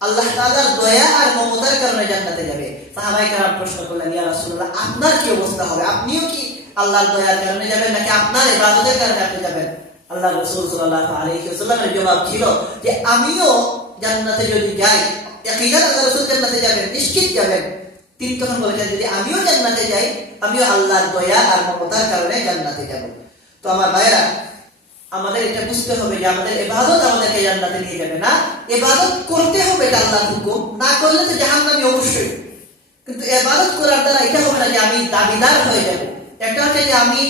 আল্লাহ তাআলার দয়া আর মমতার কারণে জান্নাতে যাবে। সাহাবায়ে কেরাম প্রশ্ন করলেন, ইয়া রাসূলুল্লাহ, আপনার কি অবস্থা হবে? আপনিও কি আল্লাহর দয়ার কারণে যাবেন নাকি আপনার ইবাদতের কারণে আপনি যাবেন? আল্লাহ রাসূল সাল্লাল্লাহু আলাইহি ওয়াসাল্লামের জবাব ছিল যে আমিও জান্নাতে যদি যাই, ইয়াকিনান আল্লাহ রাসূল জান্নাতে যাবেন, নিশ্চিত যাবেন। তিনি তখন বলেছেন যদি আমিও জান্নাতে যাই, আমিও আল্লাহর দয়া আর মমতার কারণে জান্নাতে যাব। তো আমার ভাইরা, আমাদের এটা বুঝতে হবে যে আমাদের ইবাদত আমাদেরকে জান্নাতে নিয়ে যাবে না। ইবাদত করতে হবে, এটা আল্লাহর হুকুম, না করলে তো জাহান্নামী অবশ্যই। কিন্তু ইবাদত করার দ্বারা এটা হবে না যে আমি দাবিদার হয়ে যাব। একটা হচ্ছে যে আমি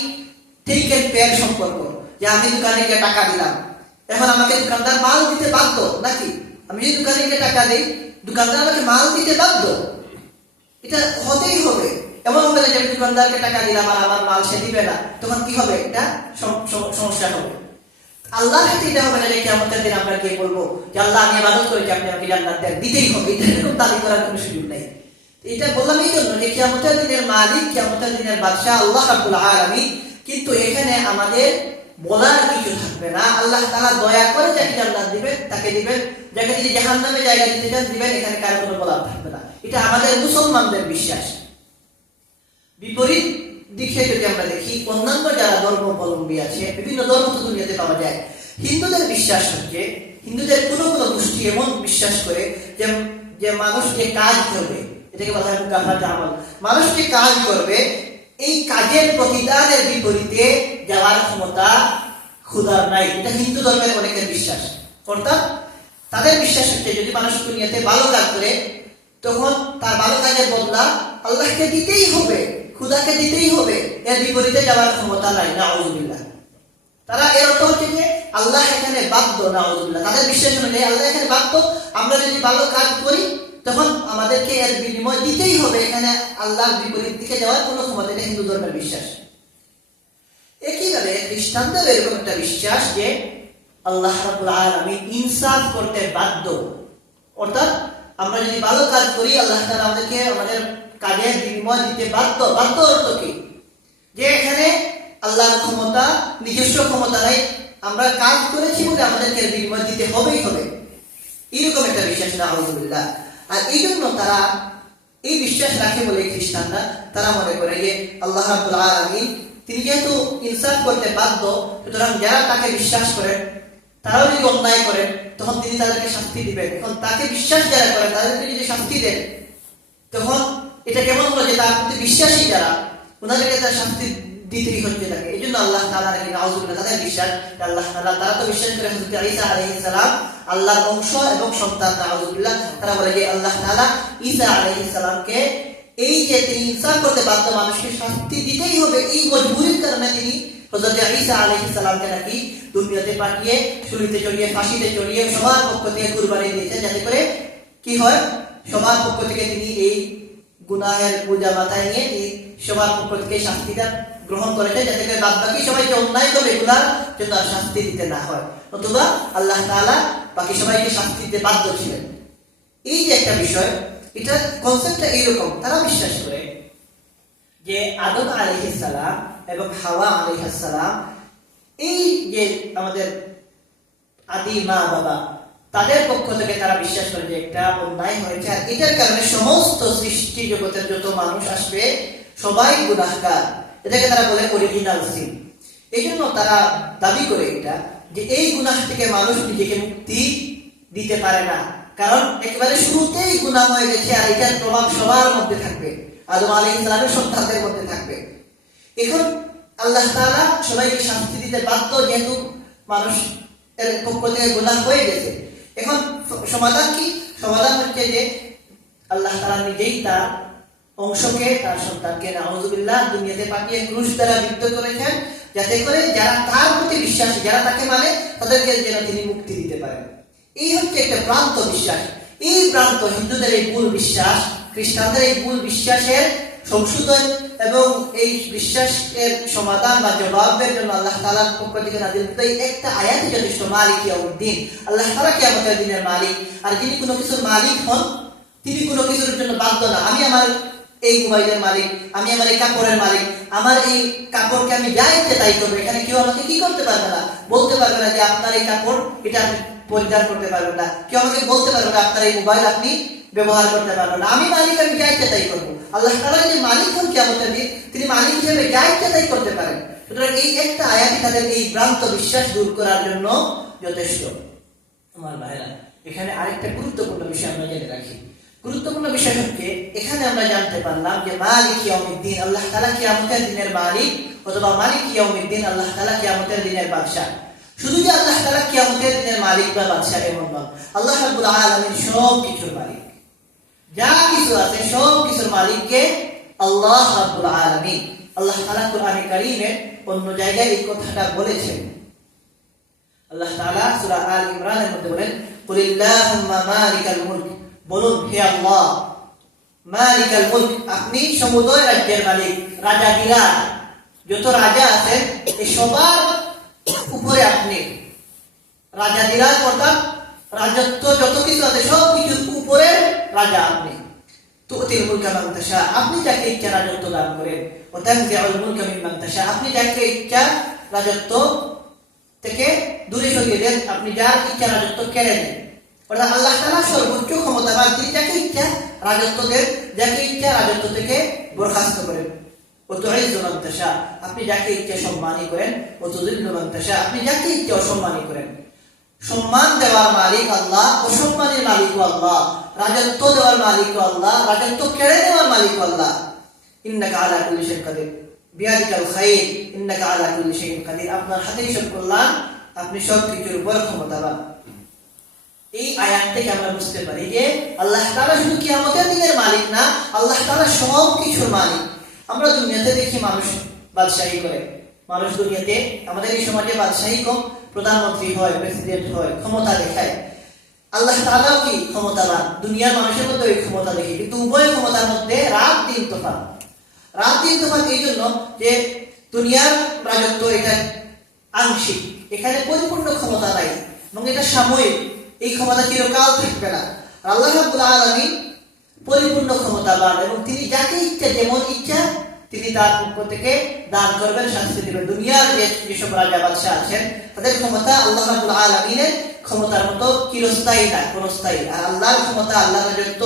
টেক এন্ড পের সম্পর্ক, যে আমি দোকানে গিয়ে টাকা দিলাম, এখন আমাকে দোকানদার মাল দিতে বাধ্য নাকি? আমি যদি দোকানে গিয়ে টাকা দিই, দোকানদার আমাকে মাল দিতে বাধ্য, এটা হতেই হবে। এমন হবে না যে আমি দোকানদারকে টাকা দিলাম আর আমার মাল সে দিবে না, তখন কি হবে? এটা সমস্যা হবে। আল্লাহর কাছে এটা হবে না যে কিয়ামতের দিন আমরা গিয়ে বলবো যে আল্লাহ আমি ইবাদত করেছি, আপনি আমাকে জান্নাত দেন, দিতেই হবে। এটা এরকম দাবি করার কোনো সুযোগ নেই। এটা বললাম এই জন্য যে কিয়ামতের দিনের মালিক, কিয়ামতের দিনের বাদশা আল্লাহ রাব্বুল আলামিন। কিন্তু এখানে আমাদের বলার কিছু থাকবে না। আল্লাহ তাআলা দয়া করে যাকে জান্নাত দিবেন তাকে দিবেন, যাকে যদি জাহান্নামে জায়গা দিতে চান দিবেন, এখানে কারো কোনো বলার থাকবে না। এটা আমাদের মুসলমানদের বিশ্বাস। বিপরীত দিকে যদি আমরা দেখি, অন্যান্য যারা ধর্মাবলম্বী আছে, বিভিন্ন ধর্ম তো দুনিয়াতে পাওয়া যায়। হিন্দুদের বিশ্বাস হচ্ছে, হিন্দুদের কোনো কোনো গোষ্ঠী এমন বিশ্বাস করে যে মানুষ যে কাজ করবে, এটাকে বলা হয় মুকাফাত আমল, মানুষ যে কাজ করবে এই কাজের প্রতিদানের বিপরীতে যাওয়ার ক্ষমতা খোদার নাই। এটা হিন্দু ধর্মের অনেকের বিশ্বাস। অর্থাৎ তাদের বিশ্বাস হচ্ছে যদি মানুষ দুনিয়াতে ভালো কাজ করে তখন তার ভালো কাজের বদলা আল্লাহকে দিতেই হবে, খোদাকে দিতেই হবে, এর বিপরীতে যাওয়ার ক্ষমতা নাই। নাউযুবিল্লাহ। তারা এর অর্থ হচ্ছে যে আল্লাহ এখানে বাধ্য। নাউযুবিল্লাহ। তাদের বিশ্বাস অনুযায়ী আল্লাহ এখানে বাধ্য, আমরা যদি ভালো কাজ করি তখন আমাদেরকে এর বিনিময় দিতেই হবে। এখানে আল্লাহর বিপরীত দিকে যাওয়ার কোনো ক্ষমতা নেই। হিন্দু ধর্মের বিশ্বাস। একইভাবে খ্রিস্টানদের এরকম একটা বিশ্বাস যে আল্লাহ রাব্বুল আলামিন ইনসাফ করতে বাধ্য। অর্থাৎ আমরা যদি ভালো কাজ করি আল্লাহ তাআলা আমাদেরকে আমাদের কাজের বিনিময় দিতে বাধ্য। বাধ্য অর্থ কি? যে এখানে আল্লাহর ক্ষমতা, নিজস্ব ক্ষমতা নাই, আমরা কাজ করেছি বলে আমাদেরকে বিনিময় দিতে হবেই হবে, এরকম একটা বিশ্বাস। নাউযুবিল্লাহ। আর এই জন্য তারা এই বিশ্বাস রাখে বলে খ্রিস্টানরা, তারা মনে করে যে আল্লাহ রাব্বুল আলামিন তিনি যেহেতু ইনসাফ করতে বাধ্য, সুতরাং যারা তাকে বিশ্বাস করেন তারাও যদি অন্যায় করেন তখন তিনি তাদেরকে শাস্তি দিবেন। এখন তাকে বিশ্বাস যারা করেন তাদেরকে যদি শাস্তি দেন তখন এটা কেমন হলো যে তার প্রতি বিশ্বাসী যারা, ওনাদেরকে তার শাস্তি দিতেই হচ্ছে তাকে। এই জন্য আল্লাহ তাআলা নাকি নাউযুবিল্লাহ তাদের বিশ্বাস আল্লাহ তাআলা, তারা তো বিশ্বাস করে হযরত ঈসা আলাইহিস সালাম আল্লাহর অংশ এবং সন্তান। নাউযুবিল্লাহ। তারা বলে যে আল্লাহ তাআলা ঈসা আলাইহিস সালামকে এই যে তিনি ইনসাফ করতে বাধ্য, মানুষকে শাস্তি দিতেই হবে, এই মজবুরির কারণে তিনি হযরত ঈসা আলাইহিস সালামকে নাকি দুনিয়াতে পাঠিয়ে শুলিতে চড়িয়ে, ফাঁসিতে চড়িয়ে সবার পক্ষ থেকে কুরবানি দিয়েছেন, যাতে করে কি হয়, সবার পক্ষ থেকে তিনি এই গুনাহের বোঝা মাথায় নিয়ে সবার পক্ষ থেকে শাস্তিটা গ্রহণ করেছেন, যাতে করে বাদ বাকি সবাই যে অন্যায় করবে এগুলার জন্য আর শাস্তি দিতে না হয়, অথবা আল্লাহ তাআলা বাকি সবাইকে শাস্তি দিতে বাধ্য ছিলেন। এই যে একটা বিষয়, এটা কনসেপ্টটা এইরকম, তারা বিশ্বাস করে যে আদম আলাইহিস সালাম এবং হাওয়া আলাইহিস সালাম, এই যে আমাদের আদি মা বাবা, তাদের পক্ষ থেকে তারা বিশ্বাস করে যে একটা অন্যায় হয়েছে, আর এটার কারণে সমস্ত সৃষ্টি জগতের যত মানুষ আসবে সবাই গুনাহগার। এটাকে তারা বলে অরিজিনাল সিন। এই জন্য তারা দাবি করে এটা যে এই গুনাহ থেকে মানুষ নিজেকে মুক্তি দিতে পারে না, কারণ একেবারে শুরুতেই গুনাহ হয়ে গেছে, আর এটার প্রভাব সবার মধ্যে থাকবে, আদম আলাইহিস সালামের সন্তানদের মধ্যে থাকবে। এখন আল্লাহ তাআলা সবাইকে শাস্তি দিতে বাধ্য, যেহেতু মানুষ এর পক্ষ থেকে গুনাহ হয়ে গেছে। এখন সমাধান কি? সমাধান হচ্ছে যে আল্লাহ তাআলা নিজেই তার অংশকে, তার সন্তানকে নাউযুবিল্লাহ দুনিয়াতে পাঠিয়ে ক্রুশ দ্বারা বিদ্ধ করেছেন, যাতে করে যারা তার প্রতি বিশ্বাসী, যারা তাকে মানে, তাদেরকে যেন তিনি মুক্তি দিতে পারেন। এই হচ্ছে একটা ভ্রান্ত বিশ্বাস। এই ভ্রান্ত হিন্দুদের এই ভুল বিশ্বাস, খ্রিস্টানদের এই ভুল বিশ্বাসের সংশোধন এবং এই বিশ্বাসের সমাধান বা জবাবের জন্য আল্লাহ তাআলার পক্ষ থেকে নাযিলকৃত এই একটা আয়াত যথেষ্ট। মালিক ইয়াউমিদ্দিন, আল্লাহ তাআলা কিয়ামতের দিনের মালিক। আর যিনি কোনো কিছুর মালিক হন, তিনি কোনো কিছুর জন্য বাধ্য না। আমি আমার এই মোবাইলের মালিক, আমি আমার এই কাপড়ের মালিক, আমার এই কাপড়কে আমি যা ইচ্ছে তাই করবো। এখানে কেউ আমাকে কি করতে পারবে না, বলতে পারবে না যে আপনার এই কাপড় এটা আপনি পরিধান করতে পারবেন না। কেউ আমাকে বলতে পারবে না আপনার এই মোবাইল আপনি ব্যবহার করতে পারবেন না। আমি মালিক, আমি যা ইচ্ছে তাই করবো। আল্লাহ তাআলা যে মালিক হন কিয়ামতের দিন, তিনি মালিক হিসেবে যা ইচ্ছে তাই করতে পারেন। সুতরাং এই একটা আয়াতই তাদের এই ভ্রান্ত বিশ্বাস দূর করার জন্য যথেষ্ট। আমার ভাইরা, এখানে আরেকটা গুরুত্বপূর্ণ বিষয় আমরা জেনে রাখি। গুরুত্বপূর্ণ বিষয় হচ্ছে, এখানে আমরা জানতে পারলাম যে মালিক ইয়াউমিদ্দিন, আল্লাহ তাআলা কিয়ামতের দিনের মালিক, অথবা মালিক ইয়াউমিদ্দিন, আল্লাহ তাআলা কিয়ামতের দিনের বাদশা। শুধু যে আল্লাহ তাআলা কিয়ামতের দিনের মালিক বা বাদশা এমন নয়, আল্লাহ রাব্বুল আলামিন সব কিছুর মালিক। যা কিছু আছে সব কিছুর মালিককে আল্লাহ রাব্বুল আলামিন। আল্লাহ তাআলা কোরআনে কারীমে অন্য জায়গায় এই কথাটা বলেছেন। আল্লাহ তাআলা সূরা আল ইমরানের মধ্যে বলেন, কুলিল্লাহুম্মা মালিকাল মুলক, বলুন হে আল্লাহ মালিকাল মুলক, আপনি সমুদয় রাজ্যের মালিক, রাজা বিরাট, যত রাজা আছেন এই সবার উপরে আপনি রাজা বিরাট, অর্থাৎ রাজত্ব যত কিছু আছে সব কিছুর উপরে রাজা আপনি। তুতিল মুলকা মান তাশা, আপনি যাকে ইচ্ছা রাজত্ব দান করেন। ওয়া তানজিউল মুলকা মিম্মান তাশা, আপনি যাকে ইচ্ছা রাজত্ব থেকে দূরে সরিয়ে দেন, আপনি যার ইচ্ছা রাজত্ব কেড়ে নেন। অর্থাৎ আল্লাহ তাআলা সর্বোচ্চ ক্ষমতাবান, তিনি যাকে ইচ্ছা রাজত্ব দেন, যাকে ইচ্ছা রাজত্ব থেকে বরখাস্ত করেন। ও তুইজ্জু মান তাশা, আপনি যাকে ইচ্ছা সম্মানী করেন। ও তুযিল্লু মান তাশা, আপনি যাকে ইচ্ছা অসম্মানী করেন। সম্মান দেওয়ার মালিক আল্লাহ, অসম্মানের মালিকও আল্লাহ, রাজত্ব দেওয়ার মালিকও আল্লাহ, রাজত্ব কেড়ে নেওয়ার মালিকও আল্লাহ। ইন্নাকা আলা কুল্লি শাইইন কাদির, বিয়াদিকাল খাইর, ইন্নাকা আলা কুল্লি শাইইন কাদির, আপনার হাতেই সব কল্যাণ, আপনি সব কিছুর উপর ক্ষমতাবান। এই আয়াত থেকে আমরা বুঝতে পারি যে আল্লাহ তাআলা শুধু কিয়ামতের দিনের মালিক না, আল্লাহ তাআলা সব কিছুর মালিক। আমরা দুনিয়াতে দেখি মানুষ বাদশাহী করে, মানুষ দুনিয়াতে, আমাদের এই সমাজে বাদশাহী কম, প্রধানমন্ত্রী হয়, প্রেসিডেন্ট হয়, ক্ষমতা দেখায়। আল্লাহ তাআলাও কি ক্ষমতাবান, দুনিয়ার মানুষের মধ্যে ওই ক্ষমতা দেখি, কিন্তু উভয় ক্ষমতার মধ্যে রাত দিন তফাৎ। রাত দিন তফাৎ এই জন্য যে দুনিয়ার রাজত্ব এটা আংশিক, এখানে পরিপূর্ণ ক্ষমতা নাই এবং এটা সাময়িক, এই ক্ষমতা চিরকাল থাকবে না। আল্লাহ রাব্বুল আলামিন পরিপূর্ণ ক্ষমতাবান এবং তিনি যাকে ইচ্ছা যেমন ইচ্ছা তিনি তার পক্ষ থেকে দান করবেন, শাস্তি দিবেন। দুনিয়ার যেসব রাজা বাদশা আছেন তাদের ক্ষমতা আল্লাহ রাব্বুল আলামিনের ক্ষমতার মতো চিরস্থায়ী না, ক্ষণস্থায়ী। আর আল্লাহর ক্ষমতা, আল্লাহর রাজত্ব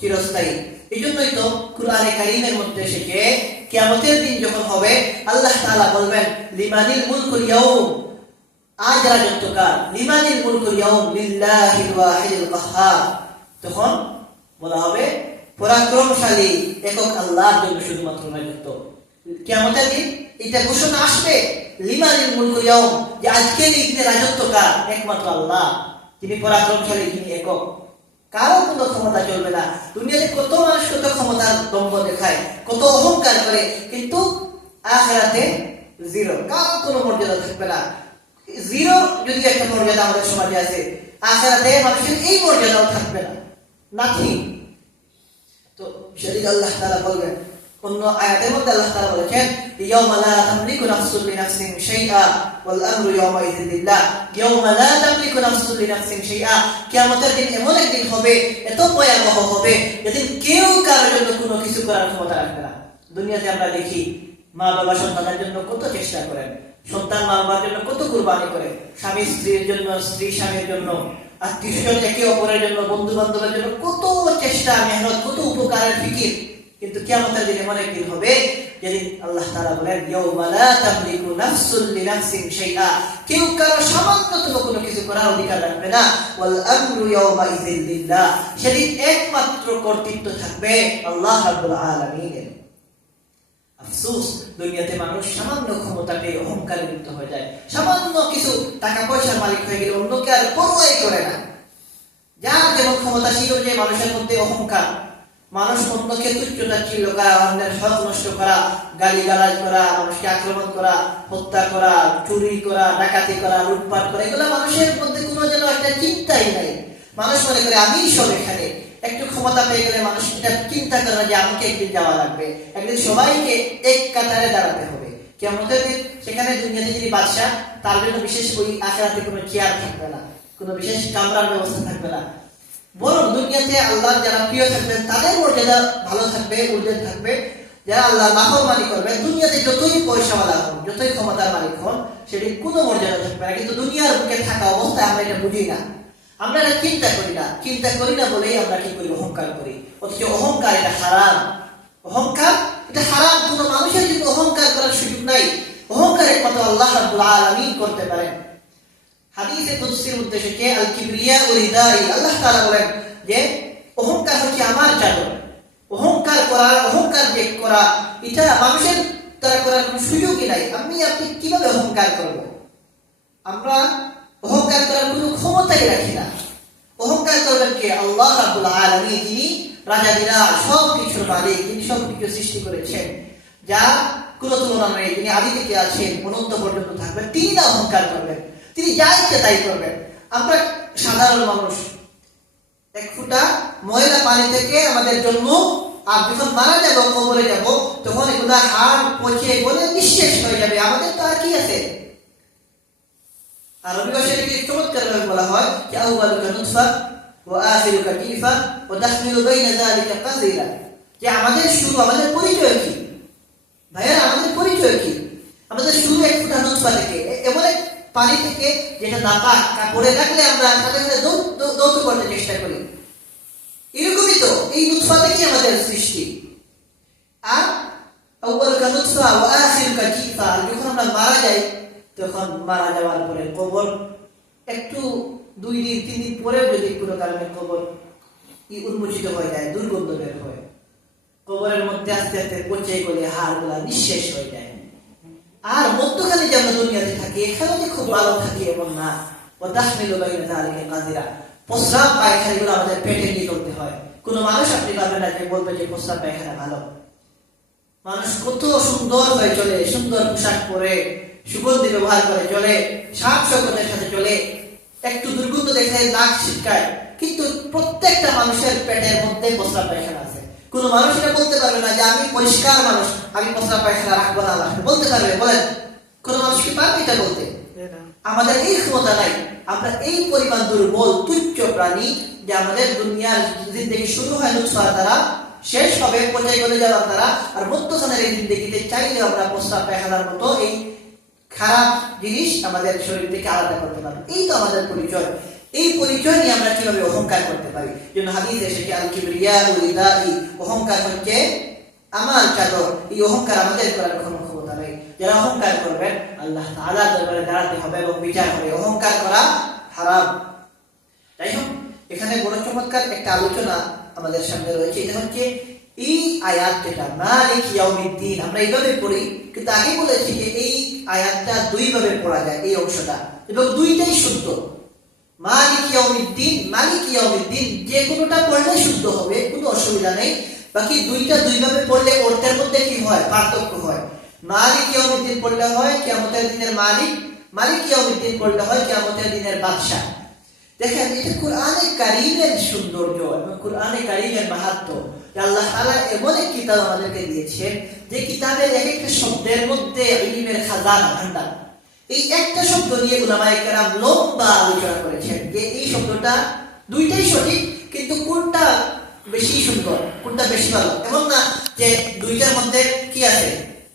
চিরস্থায়ী। এই জন্যই তো কুরআনে কারীমের মধ্যে এসেছে কিয়ামতের দিন যখন হবে আল্লাহ তাআলা বলবেন লিমানিল মুলকুল ইয়াউম, আজ রাজত্ব কার, লিমানিল মুলকুল ইয়াউম লিল্লাহিল ওয়াহিদিল কাহ্হার। তখন বলা হবে পরাক্রমশালী একক আল্লাহর জন্য শুধুমাত্র রাজত্ব। কিয়ামতের দিন এটা ঘোষণা আসবে লিমানিল মুলকুল ইয়াউম, যে আজকের এই দিনে রাজত্ব কার, একমাত্র আল্লাহ, তিনি পরাক্রমশালী, তিনি একক, কারো কোনো ক্ষমতা চলবে না। দুনিয়াতে কত মানুষ কত ক্ষমতার দম্ভ দেখায়, কত অহংকার করে, কিন্তু আখিরাতে জিরো, কারো কোনো মর্যাদা থাকবে না। জিরো যদি একটা মর্যাদা আমাদের সমাজে আছে, আখিরাতে মানুষের এই মর্যাদাও থাকবে না, নাথিং। তো সেদিকে আল্লাহ তাআলা বলবেন অন্য আয়াতের মধ্যে আল্লাহ তাআলা বলেছেন ইয়াউমা লা তামলিকু নাফসুন লিনাফসিন শাইআ ওয়াল আমরু ইয়াউমাইযিন লিল্লাহ। ইয়াউমা লা তামলিকু নাফসুন লিনাফসিন শাইআ, কিয়ামতের দিন এমন একদিন হবে, এত ভয়াবহ হবে, যেদিন কেউ কারোর জন্য কোনো কিছু করার ক্ষমতা রাখবে না। দুনিয়াতে আমরা দেখি মা বাবা সন্তানের জন্য কত চেষ্টা করেন, সন্তান মা বাবার জন্য কত কুরবানি করে, স্বামী স্ত্রীর জন্য, স্ত্রী স্বামীর জন্য, আত্মীয়স্বজন একে অপরের জন্য, বন্ধু বান্ধবের জন্য কত চেষ্টা, মেহনত, কত উপকারের ফিকির। কিন্তু কিয়ামতের দিন এমন একদিন হবে যেদিন আল্লাহ তাআলা বলেন ইয়াউমা লা তামলিকু নাফসুন লিনাফসিন শাইআ, কেউ কারো সামান্যতম কোনো কিছু করার অধিকার রাখবে না। ওয়াল আমরু ইয়াউমাইযিন লিল্লাহ, সেদিন একমাত্র কর্তৃত্ব থাকবে আল্লাহ রাব্বুল আলামিনের। আফসোস, দুনিয়াতে মানুষ সামান্য ক্ষমতা পেয়ে অহংকারে লিপ্ত হয়ে যায়, সামান্য কিছু টাকা পয়সার মালিক হয়ে গেলে অন্যকে আর পরোয়াই করে না। যার যেমন ক্ষমতা সেই অনুযায়ী মানুষের মধ্যে অহংকার, মানুষ অন্যকে তুচ্ছ-তাচ্ছিল্য করা, অন্যের হক নষ্ট করা, গালিগালাজ করা, মানুষকে আক্রমণ করা, হত্যা করা, চুরি করা, ডাকাতি করা, লুটপাট করা, এগুলো মানুষের মধ্যে কোনো যেন একটা চিন্তাই নাই। মানুষ মনে করে আমি সব এখানে। একটু ক্ষমতা পেয়ে গেলে মানুষ এটা চিন্তা করে না যে আমাকে একদিন যাওয়া লাগবে, একদিন সবাইকে এক কাতারে দাঁড়াতে হবে। কিয়ামতের দিন সেখানে দুনিয়াতে যিনি বাদশা, তার জন্য বিশেষ ওই আখিরাতে কোনো চেয়ার থাকবে না, কোনো বিশেষ কামরার ব্যবস্থা থাকবে না। বরং দুনিয়াতে আল্লাহর যারা প্রিয় থাকবেন তাদের মর্যাদা ভালো থাকবে, উর্জের থাকবে। যারা আল্লাহ নাফরমানি করবে, দুনিয়াতে যতই পয়সাওয়ালা হন, যতই ক্ষমতার মালিক হন, সেটির কোনো মর্যাদা থাকবে না। কিন্তু দুনিয়ার বুকে থাকা অবস্থায় আমরা এটা বুঝি না, আমরা এটা চিন্তা করি না বলেই আমরা কি করি, অহংকার করি। অথচ অহংকার এটা হারাম, অহংকার এটা হারাম। কোনো মানুষের কিন্তু অহংকার করার সুযোগ নাই। অহংকার একমাত্র আল্লাহ রাব্বুল আলামিন করতে পারেন। হাদিসে কুদসির মধ্যে এসেছে আল কিবরিয়া ওয়া রিদাই, আল্লাহ তাআলা বলেন যে অহংকার হচ্ছে আমার চাদর। অহংকার যে করা এটা মানুষের দ্বারা করার কোনো সুযোগই নাই। আপনি কিভাবে অহংকার করব? আমরা অহংকার করার কোনো ক্ষমতাই রাখি না। অহংকার করবেন কে? আল্লাহ রাব্বুল আলামিন, যিনি রাজা বিরাট, সব কিছুর মালিক, যিনি সব কিছু সৃষ্টি করেছেন, যা কোনো তুলনা নেই, যিনি আদি থেকে আছেন, অনন্ত পর্যন্ত থাকবেন, তিনি না অহংকার করবেন, তিনি যা ইচ্ছে তাই করবেন। আমরা সাধারণ মানুষ, এক ফুটা ময়লা পানি থেকে আমাদের জন্ম, আর যখন মারা যাবো, কবরে যাব, তখন এগুলা হাড় পচে বলে নিঃশেষ হয়ে যাবে। আমাদের তো আর কি আছে? আরবি ভাষায় এটাকে চমৎকার ভাবে বলা হয় যে আউয়ালুকা নুতফা ওয়া আখিরুকা কিফা ওয়া তাহমিলু বাইনা যালিকা কাসীরা, যে আমাদের শুরু, আমাদের পরিচয় কি? ভাইয়া, আমাদের পরিচয় কি? আমাদের শুরু এক ফুটা নুতফা থেকে, এমন এক পানি থেকে যেটা নাপাক, কাপড়ে রাখলে আমরা সাথে সাথে দৌত করতে চেষ্টা করি। এরকমই তো এই নুতফা থেকে আমাদের সৃষ্টি। আর আউয়ালুকা নুতফা ওয়া আখিরুকা কিফা, যখন আমরা মারা যাই, তখন মারা যাওয়ার পরে কবর একটু 2 দিন 3 দিন পরে যদি কোনো কারণে কবর উন্মোচিত হয়ে যায়, দুর্গন্ধ বের হয়, কবরের মধ্যে আস্তে আস্তে পচে গলে হাড়গুলা নিঃশেষ হয়ে যায়। আর মধ্যখানে যে আমরা দুনিয়াতে থাকি, এখানে যে খুব ভালো থাকি এমন না। ও তাহমিলু বাইনা যালিকা কাসীরা, প্রস্রাব পায়খানাগুলো আমাদের পেটে নিয়ে চলতে হয়। কোনো মানুষ আপনি পাবেন না যে বলবে যে প্রস্রাব পায়খানা ভালো। মানুষ কত সুন্দর হয়ে চলে, সুন্দর পোশাক পরে, সুগন্ধি ব্যবহার করে চলে, সাত সকলের সাথে চলে, একটু দুর্গন্ধ দেখে নাক ছিটকায়, কিন্তু প্রত্যেকটা মানুষের পেটের মধ্যে প্রস্রাব পায়খানা আছে। কোনো মানুষ এটা বলতে পারবে না যে আমি পরিষ্কার মানুষ, আমি প্রস্রাব পায়খানা রাখবো না, বলতে পারবে? বলেন, কোনো মানুষ কি পারবে এটা বলতে? আমাদের এই ক্ষমতা নাই। আমরা এই পরিমাণ দুর্বল, তুচ্ছ প্রাণী যে আমাদের দুনিয়ার জিন্দেগি শুরু হয় নুতফা দ্বারা, শেষ হবে পচে গলে যাওয়ার দ্বারা, আর মধ্যখানের এই জিন্দেগিতে চাইলে আমরা প্রস্রাব পায়খানার মতো এই খারাপ জিনিস আমাদের শরীর থেকে আলাদা করতে পারবো। এই তো আমাদের পরিচয়। এই পরিচয় নিয়ে আমরা কিভাবে অহংকার করতে পারি? যেন হাদিসে এসেছে আল কিবরিয়া ওয়া রিদাই, অহংকার হচ্ছে আমার চাদর। এই অহংকার আমাদের করার কোনো ক্ষমতা নেই। যারা অহংকার করবেন, আল্লাহ তাআলার দরবারে দাঁড়াতে হবে এবং বিচার হবে। অহংকার করা হারাম। যাই হোক, এখানে বড় চমৎকার একটা আলোচনা আমাদের সামনে রয়েছে। এটা হচ্ছে এই আয়াত, যেটা মালিক ইয়াউমিদ্দিন, আমরা এইভাবে পড়ি, কিন্তু আগে বলেছি যে এই আয়াতটা 2 ভাবে পড়া যায়, এই অংশটা, এবং 2টাই শুদ্ধ। মালিক ইয়াউমিদ্দিন, মালিক ইয়াউমিদ্দিন, যে কোনোটা পড়লে শুদ্ধ হবে, কোনো অসুবিধা নেই। বাকি 2টা 2 ভাবে পড়লে অর্থের মধ্যে কি হয়? পার্থক্য হয়। মালিক ইয়াউমিদ্দিন পড়লে হয় কিয়ামতের দিনের মালিক, মালিক ইয়াউমিদ্দিন পড়লে হয় কিয়ামতের দিনের বাদশা। দেখেন, এটা কুরআনে কারীমের সৌন্দর্য এবং কুরআনে কারীমের মাহাত্ম্য। যে আল্লাহ তাআলা এমন এক কিতাব আমাদেরকে দিয়েছেন যে কিতাবের এক একটা শব্দের মধ্যে ইলমের খাজানা ভান্ডার। এই একটা শব্দ নিয়ে উলামায়ে কেরাম লম্বা আলোচনা করেছেন যে এই শব্দটা দুইটাই সঠিক, কিন্তু কোনটা বেশি সুন্দর, কোনটা বেশি ভালো। এমন না যে দুইটার মধ্যে কি আছে,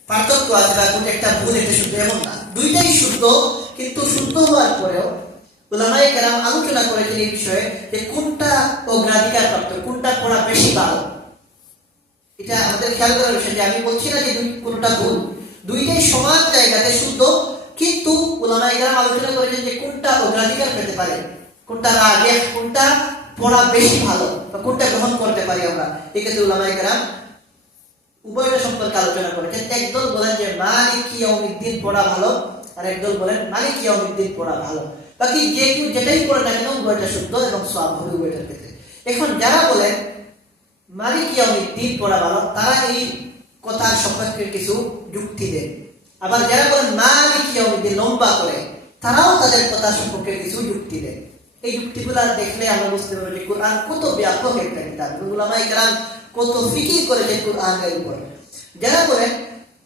পার্থক্য আছে বা কোন একটা ভুল একটা শুদ্ধ, এমন না। দুইটাই শুদ্ধ, কিন্তু শুদ্ধ হওয়ার পরেও উলামায়ে কেরাম আলোচনা করেছেন এই বিষয়ে যে কোনটা অগ্রাধিকার প্রাপ্ত, কোনটা পড়া বেশি ভালো। এটা আমাদের খেয়াল করার বিষয় যে আমি বলছি না যে কোনটা ভুল, দুইটাই সমান জায়গাতে শুদ্ধ, কিন্তু উলামায়ে কেরাম আলোচনা করেছেন যে কোনটা অগ্রাধিকার পেতে পারে, কোনটা রাজে, কোনটা পড়া বেশি ভালো, বা কোনটা গ্রহণ করতে পারি আমরা। এক্ষেত্রে উলামায়ে কেরাম উভয়টা সম্পর্কে আলোচনা করেছেন। একদল বলেন যে মালিক ইয়াউমিদ্দিন পড়া ভালো, আর একদল বলেন মালিক ইয়াউমিদ্দিন পড়া ভালো। বাকি যে কেউ যেটাই পড়ে না কেন উভয়টা শুদ্ধ এবং সওয়াব হবে উভয়টার ক্ষেত্রে। এখন যারা বলেন মালিক ইয়াউমিদ্দিন পড়া ভালো, তারা এই কথার সম্পর্কে কিছু যুক্তি দেন। আবার যারা বলেন মালিক ইয়াউমিদ্দিন লম্বা করে, তারাও তাদের কথা সম্পর্কে কিছু যুক্তি দেন। এই যুক্তিগুলা দেখলে আমরা বুঝতে পারবো যে কোরআন কত ব্যাপক একটা কিতাব, উলামায়ে কেরাম কত ফিকির করেছে কোরআনের উপর। যারা বলেন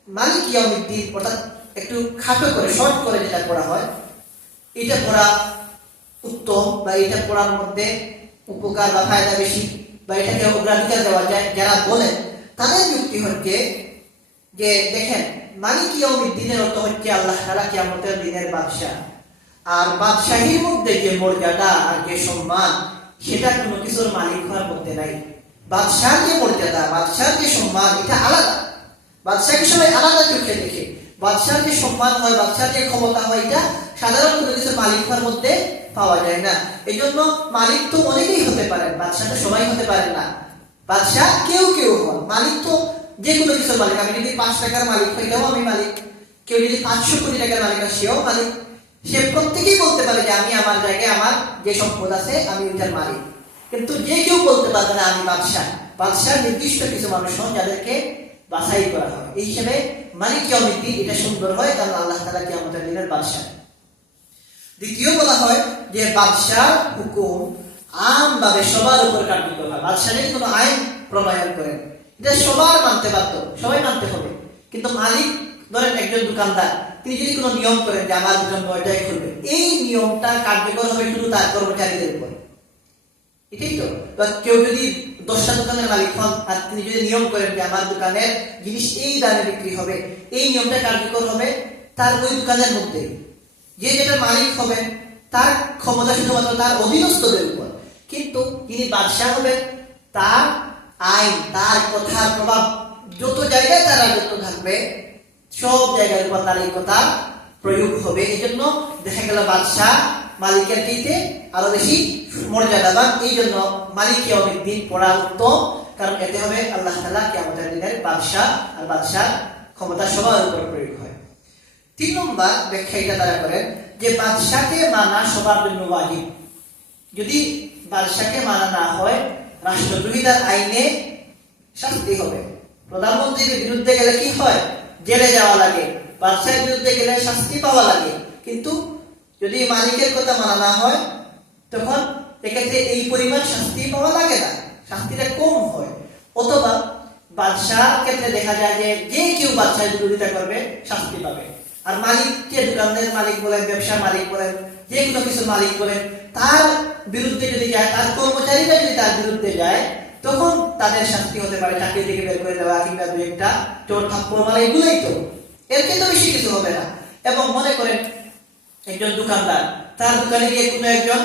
মালিক ইয়াউমিদ্দিন অর্থাৎ একটু খাটো করে শর্ট করে যেটা পড়া হয়, এটা পড়া উত্তম, বা এটা পড়ার মধ্যে উপকার বা ফায়দা বেশি, বা এটাকে অগ্রাধিকার দেওয়া যায়, যারা বলেন তাদের যুক্তি হচ্ছে যে দেখেন মালিক ইয়াউমিদ্দিনের অর্থ হচ্ছে আল্লাহ তাআলা কিয়ামতের দিনের বাদশা। আর বাদশাহীর মধ্যে যে মর্যাদা আর যে সম্মান, সেটা কোনো কিছুর মালিক হওয়ার মধ্যে নাই। বাদশার যে মর্যাদা, বাদশার যে সম্মান, এটা আলাদা। বাদশাকে সবাই আলাদা চোখে দেখে। বাদশার যে সম্মান হয়, বাদশার যে ক্ষমতা হয়, এটা সাধারণ কোনো কিছুর মালিক হওয়ার মধ্যে পাওয়া যায় না। এই জন্য মালিক তো অনেকেই হতে পারেন, বাদশা তো সবাই হতে পারেন না। বাদশা কেউ কেউ হন, মালিক তো যে কোনো কিছুর মালিক। আমি যদি 5 টাকার মালিক হই, এটাও আমি মালিক। কেউ যদি 500 কোটি টাকার মালিক হয়, সেও মালিক। সে প্রত্যেকেই বলতে পারে যে আমি আমার জায়গায় আমার যে সম্পদ আছে আমি ওইটার মালিক, কিন্তু যে কেউ বলতে পারবে না আমি বাদশা। বাদশার নির্দিষ্ট কিছু মানুষ হন যাদেরকে বাছাই করা হয়। এই হিসেবে মালিক ইয়াউমিদ্দিন এটা সুন্দর হয়, কারণ আল্লাহ তাআলা কিয়ামতের দিনের বাদশা। দ্বিতীয় বলা হয় যে বাদশার হুকুম আমভাবে সবার উপর কার্যকর হয়। বাদশা যদি কোনো আইন প্রণয়ন করেন, এটা সবার মানতে বাধ্য, সবাই মানতে হবে। কিন্তু মালিক, ধরেন একজন দোকানদার, তিনি যদি কোনো নিয়ম করেন যে আমার দোকান 9টায় খুলবে, এই নিয়মটা কার্যকর হবে শুধু তার কর্মচারীদের উপর। এটাই তো। কেউ যদি 10টা দোকানের মালিক হন, আর তিনি যদি নিয়ম করেন যে আমার দোকানের জিনিস এই দামে বিক্রি হবে, এই নিয়মটা কার্যকর হবে তার ওই দোকানের মধ্যে। যে যেটা মালিক হবেন তার ক্ষমতা শুধুমাত্র তার অধীনস্থদের উপর, কিন্তু যিনি বাদশা হবেন তার আইন, তার কথার প্রভাব যত জায়গায় তার রাজত্ব থাকবে, সব জায়গার উপর তার এই কথা প্রয়োগ হবে। এই জন্য দেখা গেল বাদশা মালিকের চাইতে আরো বেশি মর্যাদাবান। এই জন্য মালিক ইয়াউমিদ্দিন পড়া উত্তম, কারণ এতে হবে আল্লাহ তাআলা কিয়ামতের দিনের বাদশা, আর বাদশার ক্ষমতা সবার উপর প্রয়োগ হয়। 3 নম্বর ব্যাখ্যা এটা তারা করেন যে বাদশাকে মানা সবার জন্য ওয়াজিব। যদি বাদশাকে মানা না হয়, রাষ্ট্রদ্রোহিতার আইনে শাস্তি হবে। প্রধানমন্ত্রীর বিরুদ্ধে গেলে কি হয়? জেলে যাওয়া লাগে। বাদশার বিরুদ্ধে গেলে শাস্তি পাওয়া লাগে। কিন্তু যদি মালিকের কথা মানা না হয়, তখন এক্ষেত্রে এই পরিমাণ শাস্তি পাওয়া লাগে না, শাস্তিটা কম হয়। অথবা বাদশার ক্ষেত্রে দেখা যায় যে যে কেউ বাদশার বিরোধিতা করবে শাস্তি পাবে। আর মালিককে, দোকানের মালিক বলেন, ব্যবসার মালিক বলেন, যে কোনো কিছুর মালিক বলেন, তার বিরুদ্ধে যদি যায়, তার কর্মচারীরা যদি তার বিরুদ্ধে যায়, তখন তাদের শাস্তি হতে পারে চাকরি থেকে বের করে দেওয়া, কিংবা 2-1টা চোর থাপ্পড় মারা, এগুলোই তো। এর কিন্তু বেশি কিছু হবে না। এবং মনে করেন একজন দোকানদার, তার দোকানে গিয়ে কোনো একজন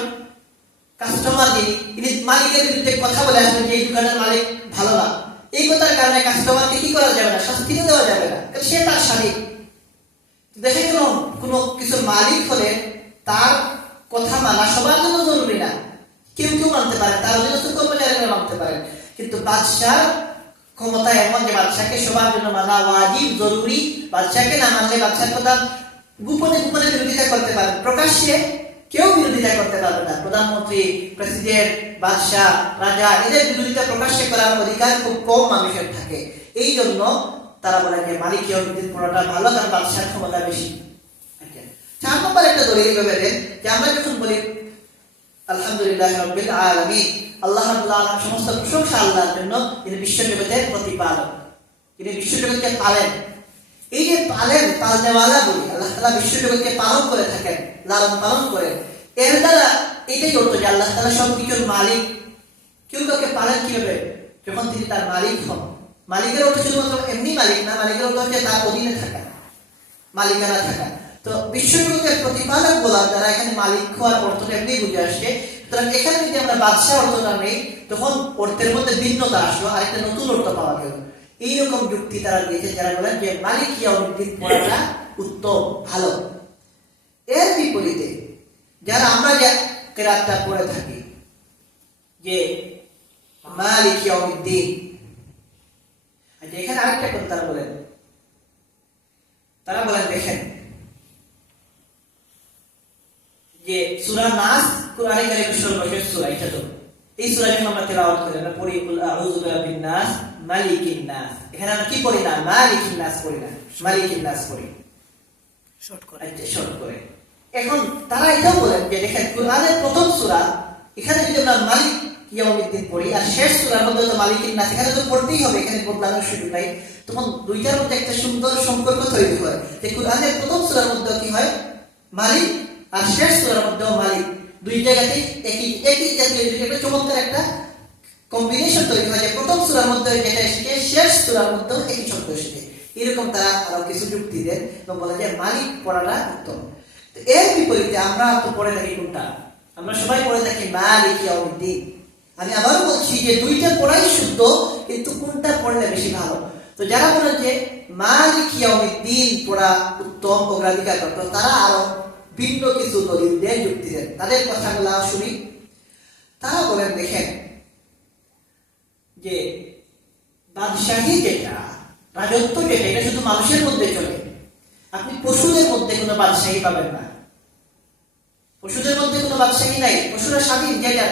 কাস্টমার যিনি মালিকের বিরুদ্ধে কথা বলে আসবেন যে এই দোকানের মালিক ভালো না, এই কথার কারণে কাস্টমারকে কি করা যাবে না? শাস্তি দেওয়া যাবে না, কারণ সে তার স্বাধীন। দেখে গেল কোনো কিছুর মালিক হলে তার কথা মানা সবার জন্য জরুরি না। কেউ কেউ মানতে পারে, তার অধীনস্থ কর্মচারীরা মানতে পারেন। কিন্তু বাদশার ক্ষমতা এমন যে বাদশাকে সবার জন্য মানা ওয়াজিব, জরুরি। বাদশাকে না মানলে বাদশার কথা গোপনে গোপনে বিরোধিতা করতে পারেন, প্রকাশ্যে কেউ বিরোধিতা করতে পারবে না। প্রধানমন্ত্রী, প্রেসিডেন্ট, বাদশাহ, রাজা, এদের বিরোধিতা প্রকাশ্যে করার অধিকার খুব কম মানুষের থাকে। এই জন্য তারা বলে যে মালিক ইয়াউমিদ্দিন পড়াটা ভালো, কারণ বাদশার ক্ষমতা বেশি। 4 নম্বর একটা দলিল ভেবে দেন যে আমরা যখন বলি আলহামদুলিল্লাহ রাব্বিল আলামিন। আল্লাহ রাব্বুল আলামিন, সমস্ত প্রশংসা আল্লাহর জন্য, যিনি বিশ্বজগতের প্রতিপালক, যিনি বিশ্বজগৎকে পালেন। এই যে পালেন, পালনেওয়ালা বলি, আল্লাহ তাআলা বিশ্বজগৎকে পালন করে থাকেন, লালন পালন করেন। এর দ্বারা এটাই অর্থ যে আল্লাহ তাআলা সবকিছুর মালিক। কেউ কাউকে পালেন কিভাবে? যখন তিনি তার মালিক হন। মালিকের অর্থ শুধুমাত্র এমনি মালিক না, মালিকের অর্থ হচ্ছে তার অধীনে থাকা, মালিকানা থাকা। তো বিশ্বজগতের প্রতিপালক বলার দ্বারা এখানে মালিক হওয়ার অর্থটা এমনি বুঝে আসছে। সুতরাং এখানে যদি আমরা বাদশাহ অর্থটা নেই, তখন অর্থের মধ্যে ভিন্নতা আসলো, আরেকটা নতুন অর্থ পাওয়া গেল। এইরকম যুক্তি তারা দিয়েছে যারা বলেন যে মালিক ইয়াউমিদ্দিন পড়াটা উত্তম, ভালো। এর বিপরীতে যারা আমরা যে কেরাতটা পড়ে থাকি যে মালিক ইয়াউমিদ্দিন, আচ্ছা এখানে আরেকটা কথা তারা বলেন দেখেন যে সূরা নাস কোরআনে কারীমের সর্বশেষ সূরা, এটা তো এই সূরা যখন আমরা তেলাওয়াত করি, আমরা পড়ি কুল আউযু বিরাব্বিন নাস মালিকিন নাস, এখানে আমরা কি পড়ি না মালিকিন নাস পড়ি না, মালিকিন নাস পড়ি শর্ট করে। এখন তারা এটাও বলেন যে দেখেন কোরআনের প্রথম সূরা, এখানে যদি আমরা মালিক ইয়াউমিদ্দিন পড়ি, আর শেষ সূরার মধ্যে তো মালিকিন নাস, এখানে তো পড়তেই হবে, এখানে বদলানোর সুযোগ নাই। তখন দুইটার মধ্যে একটা সুন্দর সম্পর্ক তৈরি হয় যে কোরআনের প্রথম সূরার মধ্যে কি হয় মালিক, আর শেষ সূরার মধ্যেও মালিক। দুই জায়গাতেই একই জাতীয় একটা চমৎকার একটা কম্বিনেশন তৈরি হয় যে প্রথম সূরার মধ্যে যেটা এসেছে শেষ সূরার মধ্যেও একই শব্দ এসেছে। এরকম তারা আরো কিছু যুক্তি দেন এবং বলে যে মালিক পড়াটা উত্তম। তো এর বিপরীতে আমরা তো পড়ে থাকি কোনটা? আমরা সবাই পড়ে থাকি মালিক ইয়াউমিদ্দিন। আমি আবারও বলছি যে দুইটা পড়াই শুদ্ধ, কিন্তু কোনটা পড়লে বেশি ভালো? তো যারা বলেন যে মালিক ইয়াউমিদ্দিন পড়া উত্তম, অগ্রাধিকার করত, তারা আরো ভিন্ন কিছু দলিল দিয়ে যুক্তি দেন। তাদের কথাগুলো শুনি। তারা বলেন দেখেন যে বাদশাহী যেটা, রাজত্ব যেটা, এটা শুধু মানুষের মধ্যে চলে। আপনি পশুদের মধ্যে কোনো বাদশাহী পাবেন না, পশুদের মধ্যে কোনো বাদশাহী নাই। পশুরা স্বাধীন, যেটা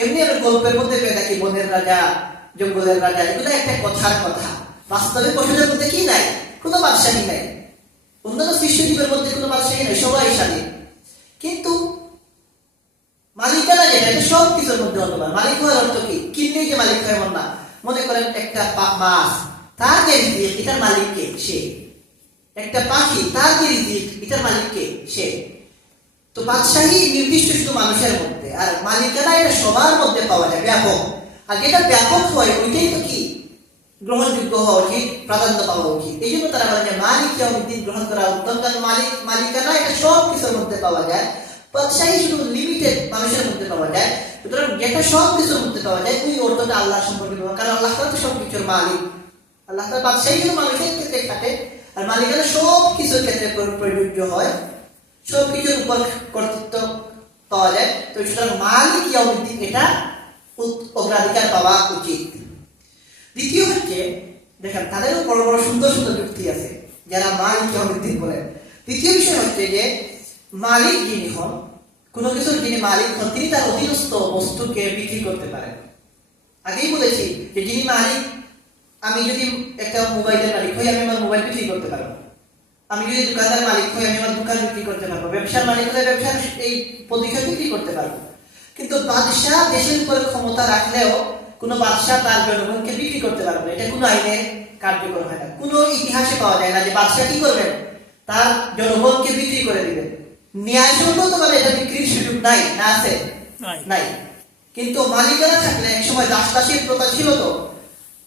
এমনি আমরা গল্পের মধ্যে পেয়ে থাকি, বনের রাজা, জঙ্গলের রাজা, এগুলো একটা কথার কথা। বাস্তবে পশুদের মধ্যে কি নাই? কোনো বাদশাহী নাই। অন্যান্য সৃষ্টিজীবের মধ্যে কোনো বাদশাহী নাই, সবাই স্বাধীন। কিন্তু মালিকানা যেটা, এটা সব কিছুর মধ্যে হতে পারে। মালিক হওয়ার অর্থ কি? কিনলেই যে মালিক হয় এমন না। মনে করেন একটা মাছ, তার যে রিজিক, এটার মালিককে সে। একটা পাখি, তার যে রিজিক, এটার মালিককে সে। তো বাদশাহী নির্দিষ্ট শুধু মানুষের মধ্যে, আর মালিকানা এটা সবার মধ্যে পাওয়া যায়, ব্যাপক। আর যেটা ব্যাপক হয় ওইটাই তো কি গ্রহণযোগ্য হওয়া উচিত, প্রাধান্য পাওয়া উচিত। এই জন্য তারা বলে যে মালিক ইয়াউমিদ্দিন গ্রহণ করা উত্তম, কারণ মালিকানা এটা সব কিছুর মধ্যে পাওয়া যায়। বাদশাহী শুধু লিমিটেড মানুষের মধ্যে পাওয়া যায়। সুতরাং যেটা সব কিছুর মধ্যে পাওয়া যায়, ওই অর্থটা আল্লাহ সম্পর্কে পাওয়া, কারণ আল্লাহ তাআলা তো সব কিছুর মালিক। আল্লাহ তাআলা বাদশাহী শুধু মানুষের ক্ষেত্রে খাটে, আর মালিকানা সব কিছুর ক্ষেত্রে প্রযোজ্য হয়, সব কিছুর উপর কর্তৃত্ব পাওয়া যায়। তো সুতরাং মালিক ইয়াউমিদ্দিন এটা অগ্রাধিকার পাওয়া উচিত। দ্বিতীয় হচ্ছে দেখেন তাদেরও বড় বড় সুন্দর সুন্দর যুক্তি আছে যারা মালিক ইয়াউমিদ্দিন বলেন। দ্বিতীয় বিষয় হচ্ছে যে মালিক যিনি হন, কোনো কিছুর যিনি মালিক হন, তিনি তার অধীনস্থ বস্তুকে বিক্রি করতে পারেন। আগেই বলেছি যে যিনি মালিক, আমি যদি একটা মোবাইলের মালিক হই, আমি আমার মোবাইল বিক্রি করতে পারবো। আমি যদি দোকানের মালিক হই, আমি আমার দোকান বিক্রি করতে পারবো। ব্যবসার মালিক হলে ব্যবসার এই প্রতিষ্ঠান বিক্রি করতে পারবো। কিন্তু বাদশাহ দেশের উপরে ক্ষমতা রাখলেও কোনো বাদশাহ তার জনগণকে বিক্রি করতে পারবে না, এটা কোনো আইনে কার্যকর হয় না। কোনো ইতিহাসে পাওয়া যায় না যে বাদশাহ কি করবেন, তার জনগণকে বিক্রি করে দিবেন। ন্যায়সঙ্গতভাবে এটা বিক্রির সুযোগ নাই, না আছে নাই। কিন্তু মালিকানা থাকলে, এক সময় দাস দাসীর প্রথা ছিল, তো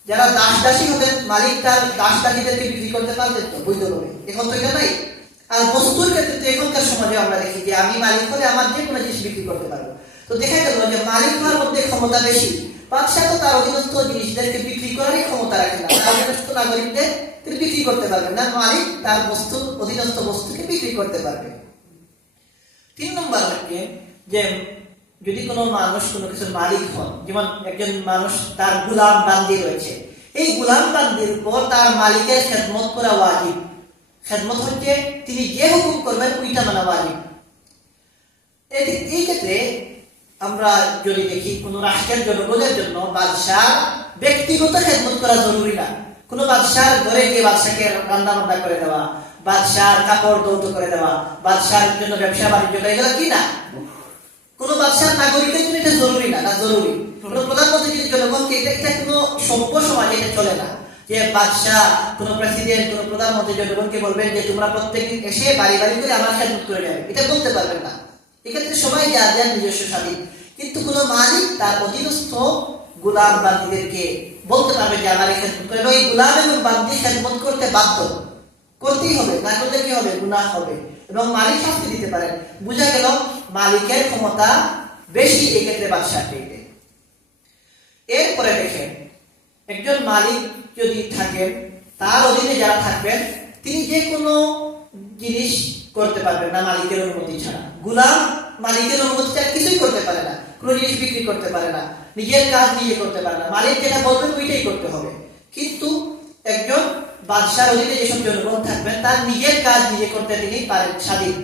যারা দাস দাসী হতেন, মালিক তার দাস দাসীদেরকে বিক্রি করতে পারতেন তো বৈধভাবে। এখন তো এটা নাই। আর বস্তুর ক্ষেত্রে তো এখনকার সমাজে আমরা দেখি যে আমি মালিক হলে আমার যে কোনো জিনিস বিক্রি করতে পারবো। তো দেখা গেল যে মালিক হওয়ার মধ্যে ক্ষমতা বেশি। বাদশাহ তো তার অধীনস্থ জিনিসদেরকে বিক্রি করারই ক্ষমতা রাখেন না, তার অধীনস্থ নাগরিকদের তিনি বিক্রি করতে পারবেন না। মালিক তার বস্তু, অধীনস্থ বস্তুকে বিক্রি করতে পারবে। 3 নম্বর হচ্ছে যে যদি কোনো মানুষ কোনো কিছুর মালিক হন, যেমন একজন মানুষ তার গোলাম বান্দি রয়েছে, এই গোলাম বান্দির উপর তার মালিকের খেদমত করা ওয়াজিব। খেদমত হচ্ছে তিনি যে হুকুম করবেন ওইটা মানা ওয়াজিব। এই ক্ষেত্রে আমরা যদি দেখি কোন রাষ্ট্রের জনগণের জন্য বাদশাহ ব্যক্তিগত খেদমত করা জরুরি না। কোন বাদশার ঘরে গিয়ে বাদশাকে রান্না বান্না করে দেওয়া, বাদশার কাপড় দৌত করে দেওয়া, বাদশার জন্য ব্যবসা বাণিজ্য করে, এগুলো কি না? কোনো বাদশার নাগরিকের জন্য এটা জরুরি না, না জরুরি। কোনো প্রধানমন্ত্রী যদি জনগণকে, এটা কোনো সভ্য সমাজে এটা চলে না যে বাদশাহ, কোনো প্রেসিডেন্ট, কোনো প্রধানমন্ত্রী জনগণকে বলবেন যে তোমরা প্রত্যেকদিন এসে বাড়ি বাড়ি করে আমার খেদমত করে যাবে, এটা বলতে পারবেন না। এক্ষেত্রে সবাই যা যার নিজস্ব স্বাধীন। কিন্তু কোনো মালিক তার অধীনস্থ গোলাম বান্দীদেরকে বলতে পারবে যে আমার খেদমত করে, এবং এই গোলাম এবং বান্দী খেদমত করতে বাধ্য, করতেই হবে, না করলে কি হবে? গুনাহ হবে এবং মালিক শাস্তি দিতে পারেন। বুঝা গেল মালিকের ক্ষমতা বেশি এক্ষেত্রে বাদশার চাইতে। এরপরে দেখেন, একজন মালিক যদি থাকেন, তার অধীনে যারা থাকবেন, তিনি যে কোনো জিনিস করতে পারবেন না মালিকের অনুমতি ছাড়া। গোলাম মালিকের অনুমতি ছাড়া কিছুই করতে পারে না, কোনো জিনিস বিক্রি করতে পারে না, নিজের কাজ নিজে করতে পারে না, মালিক যেটা বলবেন ওইটাই করতে হবে। কিন্তু একজন বাদশার অধীনে যেসব জনগণ থাকবেন, তার নিজের কাজ নিজে করতে তিনি পারেন, স্বাধীন।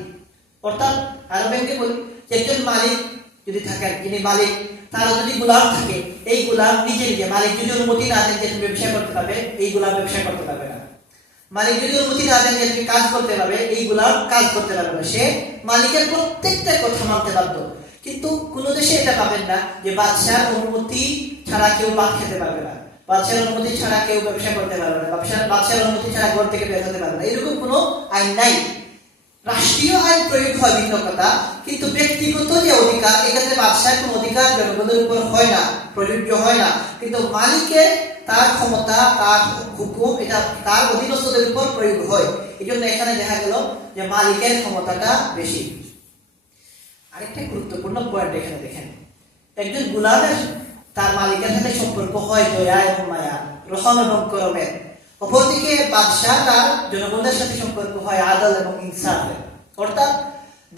অর্থাৎ আরো ব্যাংকে বলি যে একজন মালিক যদি থাকেন, যিনি মালিক, তার যদি গোলাম থাকে, এই গোলাম নিজে নিজে, মালিক যদি অনুমতি না দেন যে তুমি ব্যবসা করতে পারবে, এই গোলাম ব্যবসা করতে পারবে না। মালিক যদি অনুমতি না দেন যে তুমি কাজ করতে পারবে, এই গোলাম কাজ করতে পারবে না। সে মালিকের প্রত্যেকটা কথা মানতে বাধ্য। কিন্তু কোন দেশে এটা পাবেন না যে বাদশার অনুমতি ছাড়া কেউ ভাত খেতে পারবে না, বাদশার অনুমতি ছাড়া কেউ ব্যবসা করতে পারবে না, বাদশার অনুমতি ছাড়া ঘর থেকে বের হতে পারবে না, এরকম কোনো আইন নাই। রাষ্ট্রীয় আইন প্রয়োগ হয় ভিন্ন কথা, কিন্তু ব্যক্তিগত যে অধিকার, এক্ষেত্রে বাদশার কোনো অধিকার জনগণের উপর হয় না, প্রযোজ্য হয় না। কিন্তু মালিকের তার ক্ষমতা, তার হুকুম, এটা তার অধীনস্থদের উপর প্রয়োগ হয়। এই জন্য এখানে দেখা গেল যে মালিকের ক্ষমতাটা বেশি। আরেকটা গুরুত্বপূর্ণ পয়েন্ট এখানে দেখেন, একজন গোলামের তার মালিকের সাথে সম্পর্ক হয় দয়া এবং মায়া, রহম এবং করমের। অপরদিকে বাদশাহ তার জনগণের সাথে সম্পর্ক হয় আদল এবং ইনসাফের। অর্থাৎ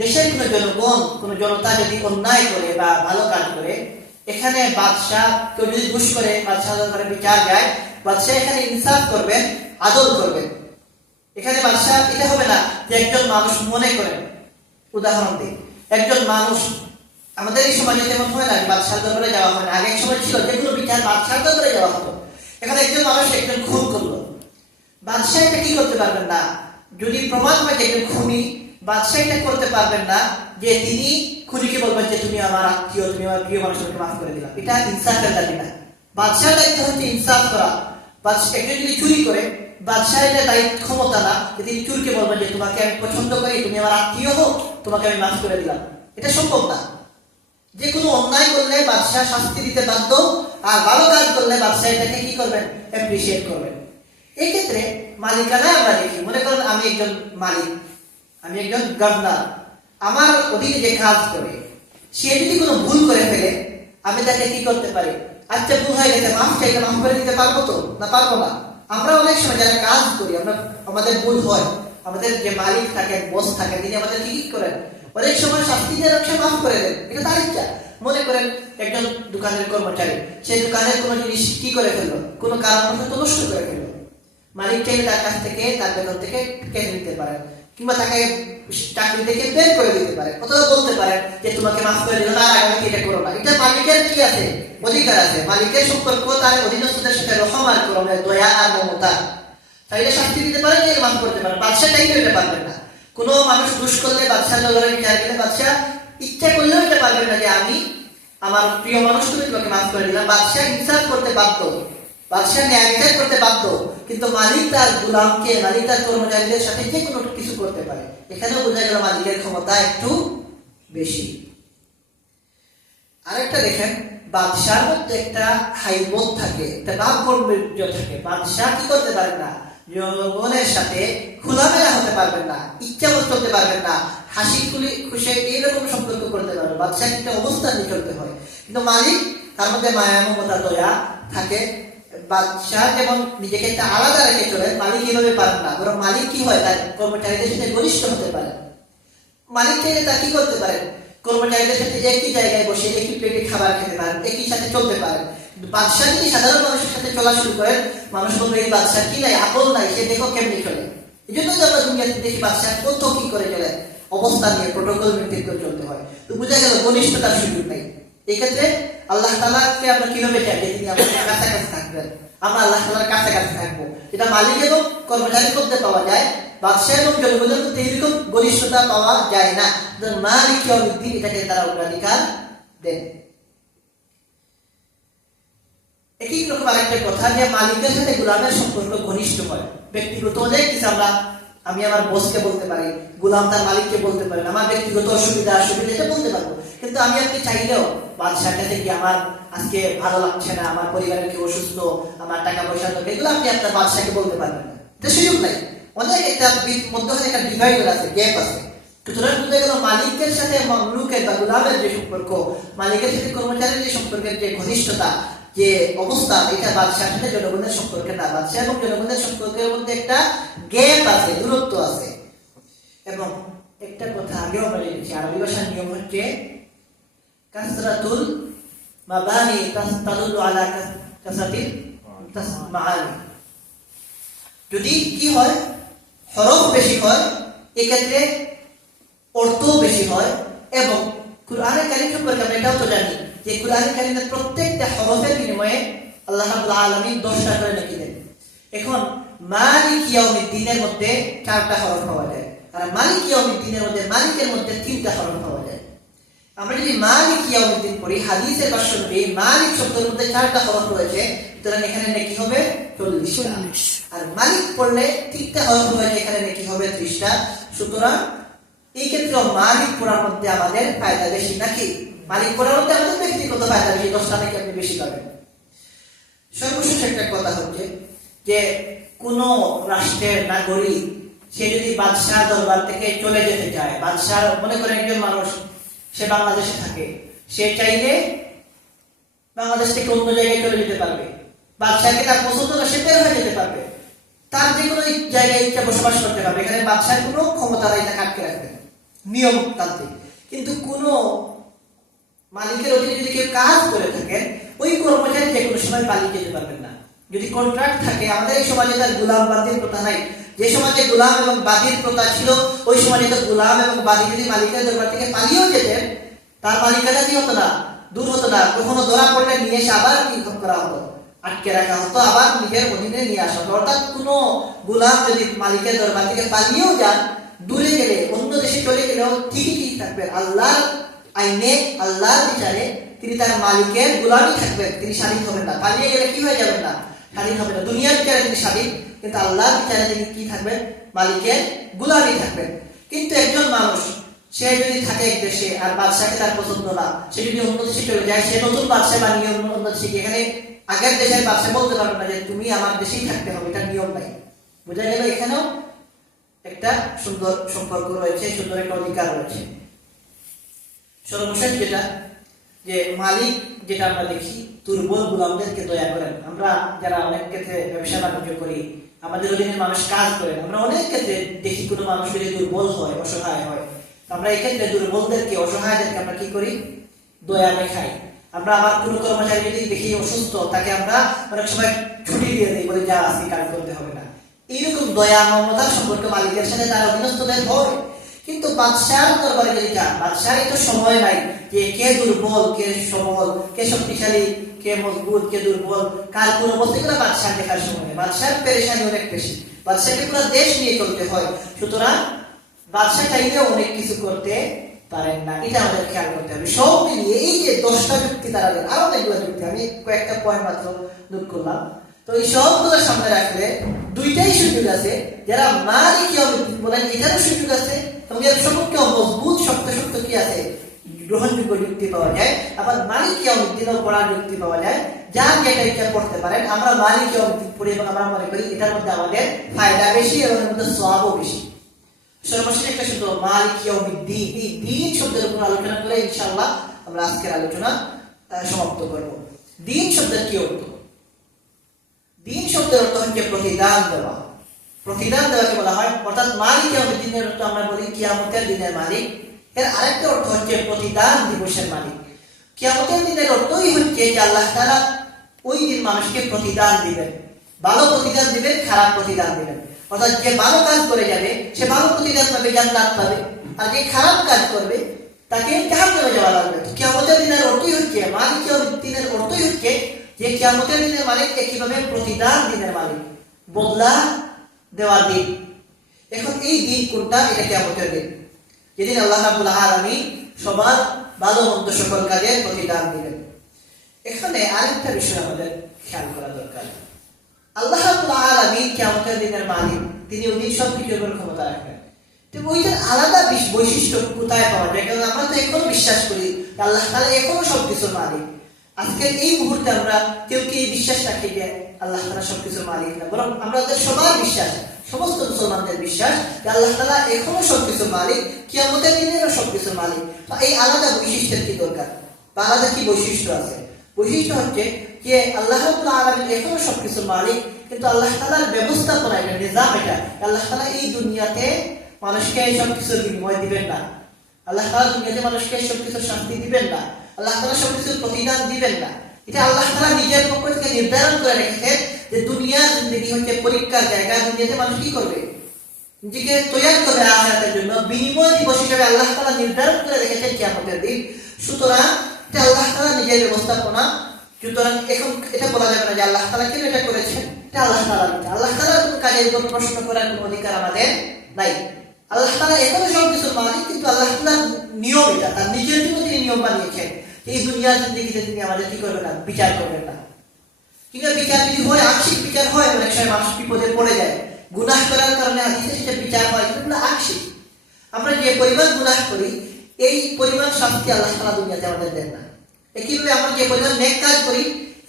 দেশের কোনো জনগণ, কোনো জনতা যদি অন্যায় করে বা ভালো কাজ করে, এখানে বাদশাহ কেউ যদি ঘুষ করে, বাদশাহ দরবারে বিচার যায়, বাদশাহ এখানে ইনসাফ করবেন, আদল করবেন। এখানে বাদশাহ এটা হবে না যে একজন মানুষ মনে করেন, উদাহরণ দিই, একজন মানুষ, আমাদের এই সমাজে যেমন হয় না বাদশাহ দরবারে যাওয়া হয় না, আগে এক সময় ছিল যে কোনো বিচার বাদশাহ দরবারে যাওয়া হতো। এখানে একজন মানুষ একজন খুন করলো, বাদশাহ এটা কি করতে পারবেন না, যদি প্রমাণ হয় যে একজন খুনি, বাদশাহ এটা করতে পারবেন না যে তিনি খুনিকে বলবেন যে তুমি আমার আত্মীয়, তুমি আমার প্রিয় মানুষকে মাফ করে দিলাম। এটা ইনসাফের দাবি না। বাদশাহের দায়িত্ব হচ্ছে ইনসাফ করা। বাদশাহ একজন যদি চুরি করে, বাদশাহের দায়িত্ব ক্ষমতা না যে তিনি চুরকে বলবেন যে তোমাকে আমি পছন্দ করি, তুমি আমার আত্মীয় হো, তোমাকে আমি মাফ করে দিলাম। এটা সম্ভব না। যে কোনো অন্যায় করলে বাদশাহ শাস্তি দিতে বাধ্য, আর ভালো কাজ করলে বাদশাহ এটাকে কি করবেন? অ্যাপ্রিসিয়েট করবেন। এই ক্ষেত্রে মালিকানায় আমরা দেখি, মনে করেন আমি একজন মালিক, আমি একজন গভর্নর, আমার অধীনে যে কাজ করে, সে যদি কোনো ভুল করে ফেলে, আমি তাকে কি করতে পারি? আচ্ছা ভুল হয়ে গেছে, মাফ চাইলে মাফ করে দিতে পারবো তো? না, পারবো না। আমরা অনেক সময় যারা কাজ করি, আমরা আমাদের ভুল হয়, আমাদের যে মালিক থাকেন, বস থাকেন, তিনি আমাদের কি করেন? অনেক সময় শাস্তি দিয়ে রাখছে, মাফ করে দেন, এটা তার ইচ্ছা। মনে করেন একজন দোকানের কর্মচারী, সেই দোকানের কোনো জিনিস কি করে ফেললো, কোনো কারণবশত নষ্ট করে ফেললো, মালিক চাইলে তার কাছ থেকে, তার বেতন থেকে কেটে নিতে পারেন, কিংবা তাকে চাকরি থেকে বের করে দিতে পারে, অথবা বলতে পারেন যে তোমাকে মাফ করে দিল না, আগামী এটা করো না। এটা মালিকের কি আছে? অধিকার আছে। মালিকের সম্পর্ক তার অধীনস্থদের সাথে রহম আর করমের, দয়া আর মমতা। চাইলে শাস্তি দিতে পারেন, চাইলে মাফ করতে পারেন। বাদশাহ চাইলে এটা পারবেন না। কোনো মানুষ দোষ করলে বাদশাহ দরবারে বিচার গেলে বাদশাহ ইচ্ছা করলেও এটা পারবেন না যে আমি আমার প্রিয় মানুষকে তোমাকে মাফ করে দিলাম। বাদশাহ ইনসাফ করতে বাধ্য, বাদশাহ ন্যায় বিচার করতে বাধ্য, কিন্তু মালিক তার গোলামকে, মালিক তার কর্মচারীদের সাথে যে কোনো কিছু করতে পারে। এখানেও বোঝা গেল মালিকের ক্ষমতা একটু বেশি। আরেকটা দেখেন, বাদশার মধ্যে একটা হাইবত থাকে, একটা ভাব গম্ভীর্য থাকে। বাদশাহ কি করতে পারেন না? জনগণের সাথে খোলামেলা হতে পারবেন না, ইচ্ছা মতো চলতে পারবেন না, হাসি খুশি এইরকম সম্পর্ক করতে পারবেন। বাদশাহ একটা অবস্থান নিয়ে চলতে হয়। কিন্তু মালিক, তার মধ্যে মায়া, মমতা, দয়া থাকে। বাদশাহ যেমন নিজেকে একটা আলাদা রেখে চলে, মালিক এভাবে পারেন না। বরং মালিক কি হয়? তার কর্মচারীদের সাথে ঘনিষ্ঠ হতে পারে। মালিক চাইলে তা কি করতে পারেন? কর্মচারীদের সাথে একই জায়গায় বসে একই প্লেটে খাবার খেতে পারেন, একই সাথে চলতে পারেন। বাদশাহ যদি সাধারণ মানুষের সাথে চলা শুরু করেন, মানুষ বলবে এই বাদশাহ কি নাই, আকল নাই, সে দেখো কেমনি চলে। এই জন্য তো আমরা দুনিয়াতে দেখি বাদশাহ কত কি করে চলে, অবস্থা নিয়ে প্রোটোকল মেনটেন করে চলতে হয়। তো বোঝা গেল ঘনিষ্ঠতার সুযোগ নেই। এক্ষেত্রে আল্লাহ তাআলাকে আমরা কিভাবে চাই যে তিনি আমাদের কাছাকাছি থাকবেন, আমরা আল্লাহ তাআলার কাছাকাছি থাকবো। এটা মালিক এবং কর্মচারীর মধ্যে পাওয়া যায়, বাদশাহ এবং জনগণের মধ্যে এরকম ঘনিষ্ঠতা পাওয়া যায় না। মালিক ইয়াউমিদ্দিন এটাকে তারা অগ্রাধিকার দেন। একই রকম আরেকটা কথা যে মালিকের সাথে গোলামের সম্পর্ক ঘনিষ্ঠ হয়। ব্যক্তিগত অনেক কিছু আমি আমার বসকে বলতে পারি, গোলাম তার মালিককে বলতে পারেন, আমার ব্যক্তিগত অসুবিধা এটা বলতে পারবো। কিন্তু আমি আপনি চাইলেও বাদশার কাছে কি আমার আজকে ভালো লাগছে না, আমার পরিবারের কেউ অসুস্থ, আমার টাকা পয়সা দরকার, এগুলো আপনি আপনার বাদশাকে বলতে পারবেন না, এটা সুযোগ নাই। অনেক একটা মধ্যখানে একটা ডিভাইডার আছে, গ্যাপ আছে। সুতরাং বুঝা গেল মালিকের সাথে মামলুকের বা গোলামের যে সম্পর্ক, মালিকের সাথে কর্মচারীর যে সম্পর্কের যে ঘনিষ্ঠতা, যে অবস্থা, এটা বাদশার সাথে জনগণের সম্পর্কে না। বাদশা এবং জনগণের সম্পর্কের মধ্যে একটা গ্যাপ আছে, দূরত্ব আছে। এবং একটা কথা আগেও আমরা জেনেছি, আরবি ভাষার নিয়ম হচ্ছে কাসরাতুল মাবানি তাদুল্লু আলা কাসরাতিল মাআনি। যদি কি হয়, হরফ বেশি হয়, এক্ষেত্রে অর্থ বেশি হয়। এবং কুরআনে কারীম সম্পর্কে আমরা এটাও তো জানি যে কুরআনে কারীমের প্রত্যেকটা হরফের বিনিময়ে আল্লাহ রাব্বুল আলামিন 10টা করে নেকি দেন। এখন মালিক ইয়াউমিদ্দিনের মধ্যে 4টা হরফ পাওয়া যায়, আর মালিক ইয়াউমিদ্দিনের মধ্যে মালিকের মধ্যে 3টা হরফ পাওয়া যায়। আমরা যদি মালিক ইয়াউমিদ্দিন পড়ি, হাদিসের ভাষ্য অনুযায়ী মালিক শব্দের মধ্যে 4টা হরফ রয়েছে, সুতরাং এখানে নেকি হবে 40টা। আর মালিক পড়লে 3টা হরফ রয়েছে, এখানে নেকি হবে 30টা। সুতরাং এই ক্ষেত্রে মালিক পড়ার মধ্যে আমাদের ফায়দা বেশি, নাকি মালিক পড়ার মধ্যে আমাদের ব্যক্তিগত ফায়দা বেশি, 10টা নাকি আপনি বেশি পাবেন। সর্বশেষ একটা কথা হচ্ছে যে কোন রাষ্ট্রের নাগরিক সে যদি বাদশাহ দরবার থেকে চলে যেতে চায়, বাদশাহ মনে করেন একজন মানুষ সে বাংলাদেশে থাকে, সে চাইলে বাংলাদেশ থেকে অন্য জায়গায় চলে যেতে পারবে, বাদশাহকে তার পছন্দ না সে বের হয়ে যেতে পারবে, তার যে কোনো জায়গায় ইচ্ছা বসবাস করতে পারবে, এখানে বাদশাহের কোনো ক্ষমতা নাই তাকে আটকে রাখবে, নিয়ম তান্ত্রিক। কিন্তু কোন মালিকের অধীনে যদি কেউ কাজ করে থাকেন, ওই কর্মচারী যে কোনো সময় পালিয়ে যেতে পারবেন না। যদি কন্ট্রাক্ট থাকে, আমাদের এই সমাজে তার গোলাম বাদীর প্রথা নাই। যে সমাজে গোলাম এবং বাদীর প্রথা ছিল, ওই সমাজে তো গোলাম এবং বাদী যদি মালিকের দরবার থেকে পালিয়েও যেতেন, তার মালিকানা কি হতো না, দূর হতো না। কখনো ধরা পড়লে নিয়ে এসে আবার কি করা হতো, আটকে রাখা হতো, আবার নিজের অধীনে নিয়ে আসা হতো। অর্থাৎ কোন গোলাম যদি মালিকের দরবার থেকে পালিয়েও যান, দূরে গেলে, অন্য দেশে চলে গেলেও ঠিকই থাকবেন আল্লাহর আইনে, আল্লাহর বিচারে তিনি তার মালিকের গোলামই থাকবেন, তিনি স্বাধীন হবেন না। পালিয়ে গেলে কি হয়ে যাবেন না, স্বাধীন হবেন না। দুনিয়ার বিচারে তিনি স্বাধীন, কিন্তু আল্লাহর বিচারে তিনি কি থাকবেন, মালিকের গোলামই থাকবেন। কিন্তু একজন মানুষ সে যদি থাকে এক দেশে আর বাদশাকে তার পছন্দ না, সে যদি অন্য দেশে চলে যায়, সে নতুন বাদশা বানিয়ে অন্য দেশে, এখানে আগের দেশের বাদশা বলতে পারবে না যে তুমি আমার দেশেই থাকতে হবে, এটা নিয়ম নাই। বোঝা গেল এখানেও একটা সুন্দর সম্পর্ক রয়েছে, সুন্দর একটা অধিকার রয়েছে। সর্বশেষ যেটা, যে মালিক যেটা আমরা দেখি দুর্বল গোলামদেরকে দয়া করেন। আমরা যারা অনেক ক্ষেত্রে ব্যবসা বাণিজ্য করি, আমাদের অধীনে মানুষ কাজ করেন, আমরা অনেক ক্ষেত্রে দেখি কোনো মানুষ যদি দুর্বল হয়, অসহায় হয়, আমরা এক্ষেত্রে দুর্বলদেরকে, অসহায়দেরকে আমরা কি করি, দয়া দেখাই। আমরা আমার কোনো কর্মচারী যদি দেখি অসুস্থ, তাকে আমরা অনেক সময় ছুটি দিয়ে দিই, বলে যা আজকে কাজ করতে হবে না। এইরকম দয়া মমতার সম্পর্ক মালিকের সাথে তার অধীনস্থদের হয়। কিন্তু বাদশার দরবারে যদি যান, বাদশার তো সময় নাই যে কে দুর্বল, কে সবল, কে শক্তিশালী, কে মজবুত, কে দুর্বল, কার কোন অবস্থাগুলো বাদশার দেখার সময়। বাদশার পেরেশানি অনেক বেশি, বাদশাকে পুরো দেশ নিয়ে চলতে হয়। সুতরাং বাদশা চাইলে অনেক কিছু করতে পারেন না, এটা আমাদের খেয়াল করতে হবে। সব মিলিয়ে এই যে 10টা যুক্তি তারা দেন, আরো অনেকগুলো যুক্তি, আমি কয়েকটা পয়েন্ট মাত্র নোট করলাম। তো এই সবগুলো সামনে রাখলে দুইটাই সুযোগ আছে, যারা মালিক ইয়াউমিদ্দিন বলেন এখানে সুযোগ আছে, এবং এর সম্পর্কে মজবুত শক্ত কি আছে, গ্রহণযোগ্য যুক্তি পাওয়া যায়। আবার মালিক ইয়াউমিদ্দিনও পড়ার যুক্তি পাওয়া যায়, যার যেটা ইচ্ছা পড়তে পারেন। আমরা মালিক ইয়াউমিদ্দিন পড়ি এবং আমরা মনে করি এটার মধ্যে আমাদের ফায়দা বেশি এবং এর মধ্যে সওয়াবও বেশি। সর্বশেষ একটা শব্দ মালিক ইয়াউমিদ্দিন, এই দিন শব্দের উপর আলোচনা করে ইনশাআল্লাহ আমরা আজকের আলোচনা সমাপ্ত করব। দিন শব্দের কি অর্থ? দিন শব্দের অর্থ হচ্ছে প্রতিদান দেওয়া। প্রতিদান দেওয়াকে বলা হয়, অর্থাৎ মালিক ইয়াউমিদ্দিনের অর্থ আমরা বলি কিয়ামতের দিনের মালিক। এর আরেকটা অর্থ হচ্ছে প্রতিদান দিবসের মালিক। কিয়ামতের দিনের অর্থই হচ্ছে যে আল্লাহ তাআলা ওই দিন মানুষকে প্রতিদান দিবেন, ভালো প্রতিদান দিবেন, খারাপ প্রতিদান দিবেন। অর্থাৎ যে ভালো কাজ করে যাবে সে ভালো প্রতিদান পাবে, জান্নাত পাবে, আর যে খারাপ কাজ করবে তাকে জাহান্নামে যাওয়া লাগবে। কিয়ামতের দিনের অর্থই হচ্ছে, মালিক ইয়াউমিদ্দিনের অর্থই হচ্ছে যে কিয়ামতের দিনের মালিক একইভাবে প্রতিদান দিনের মালিক, বদলা দেওয়ার দিন। এখন এই দিন কোনটা? এটা কিয়ামতের দিন, যেদিন আল্লাহ রাব্বুল আলামিন সবার ভালো মন্দ সকল কাজের প্রতিদান দিবেন। এখানে আরেকটা বিষয় আমাদের খেয়াল করা দরকার। আল্লাহ রাব্বুল আলামিন কিয়ামতের দিনের মালিক, তিনি ওই সব কিছুর উপর ক্ষমতা রাখেন। তো ওইটার আলাদা বৈশিষ্ট্য কোথায় পাওয়া যায়? কারণ আমরা তো এখনো বিশ্বাস করি আল্লাহ তাআলা এখনো সবকিছুর মালিক। আজকের এই মুহূর্তে আমরা কেউ কি বিশ্বাস রাখি যে আল্লাহ তাআলা সবকিছুর মালিক না, বরং আমাদের সবার বিশ্বাস, সমস্ত মুসলমানদের বিশ্বাস যে আল্লাহ তাআলা এখনো সবকিছুর মালিক, কিয়ামতের দিনেরও সবকিছুর মালিক। তো এই আলাদা বৈশিষ্ট্যের কি দরকার বা আলাদা কি বৈশিষ্ট্য আছে? বৈশিষ্ট্য হচ্ছে যে আল্লাহ রাব্বুল আলামিন এখনো সবকিছুর মালিক, কিন্তু আল্লাহ তাআলার ব্যবস্থাপনা, এটা নিজাম, এটা আল্লাহ তাআলা এই দুনিয়াতে মানুষকে এই সবকিছুর বিনিময় দিবেন না। আল্লাহ তাআলা দুনিয়াতে মানুষকে সবকিছুর শান্তি দিবেন না, আল্লাহ তাআলা সবকিছুর প্রতিদান দিবেন না। এটা আল্লাহ তাআলা নিজের পক্ষ থেকে নির্ধারণ করে রেখেছেন যে দুনিয়ার জিন্দেগি হচ্ছে পরীক্ষার জায়গা। দুনিয়াতে মানুষ কি করবে? নিজেকে তৈরি করবে আখিরাতের জন্য। বিনিময় দিবস হিসেবে আল্লাহ তাআলা নির্ধারণ করে রেখেছেন কিয়ামতের দিন। সুতরাং এটা আল্লাহ তাআলা নিজের ব্যবস্থাপনা। সুতরাং এখন এটা বলা যাবে না যে আল্লাহ তাআলা কেন এটা করেছেন, এটা আল্লাহ তাআলা। আল্লাহ তাআলার কোনো কাজের উপর প্রশ্ন করার কোনো অধিকার আমাদের নাই। আল্লাহ তাআলা এখনো সবকিছুর মালিক, কিন্তু আল্লাহ তাআলার নিয়ম এটা, তার নিজের জন্য তিনি নিয়ম বানিয়েছেন। এই দুনিয়ার জিন্দেগিতে তিনি আমাদের কি করবেন না? বিচার করবেন না। কিন্তু বিচার যদি হয়, আংশিক বিচার হয়, অনেক সময় মানুষ বিপদে পড়ে যায়, গুনাহ করার কারণে হাদিসে সেটা বিচার হয়, কিন্তু আংশিক। আমরা যে পরিমাণ গুনাহ করি এই পরিমাণ শাস্তি আল্লাহ তাআলা দুনিয়াতে আমাদের দেন না। একইভাবে আমরা যে পরিমাণ নেক কাজ করি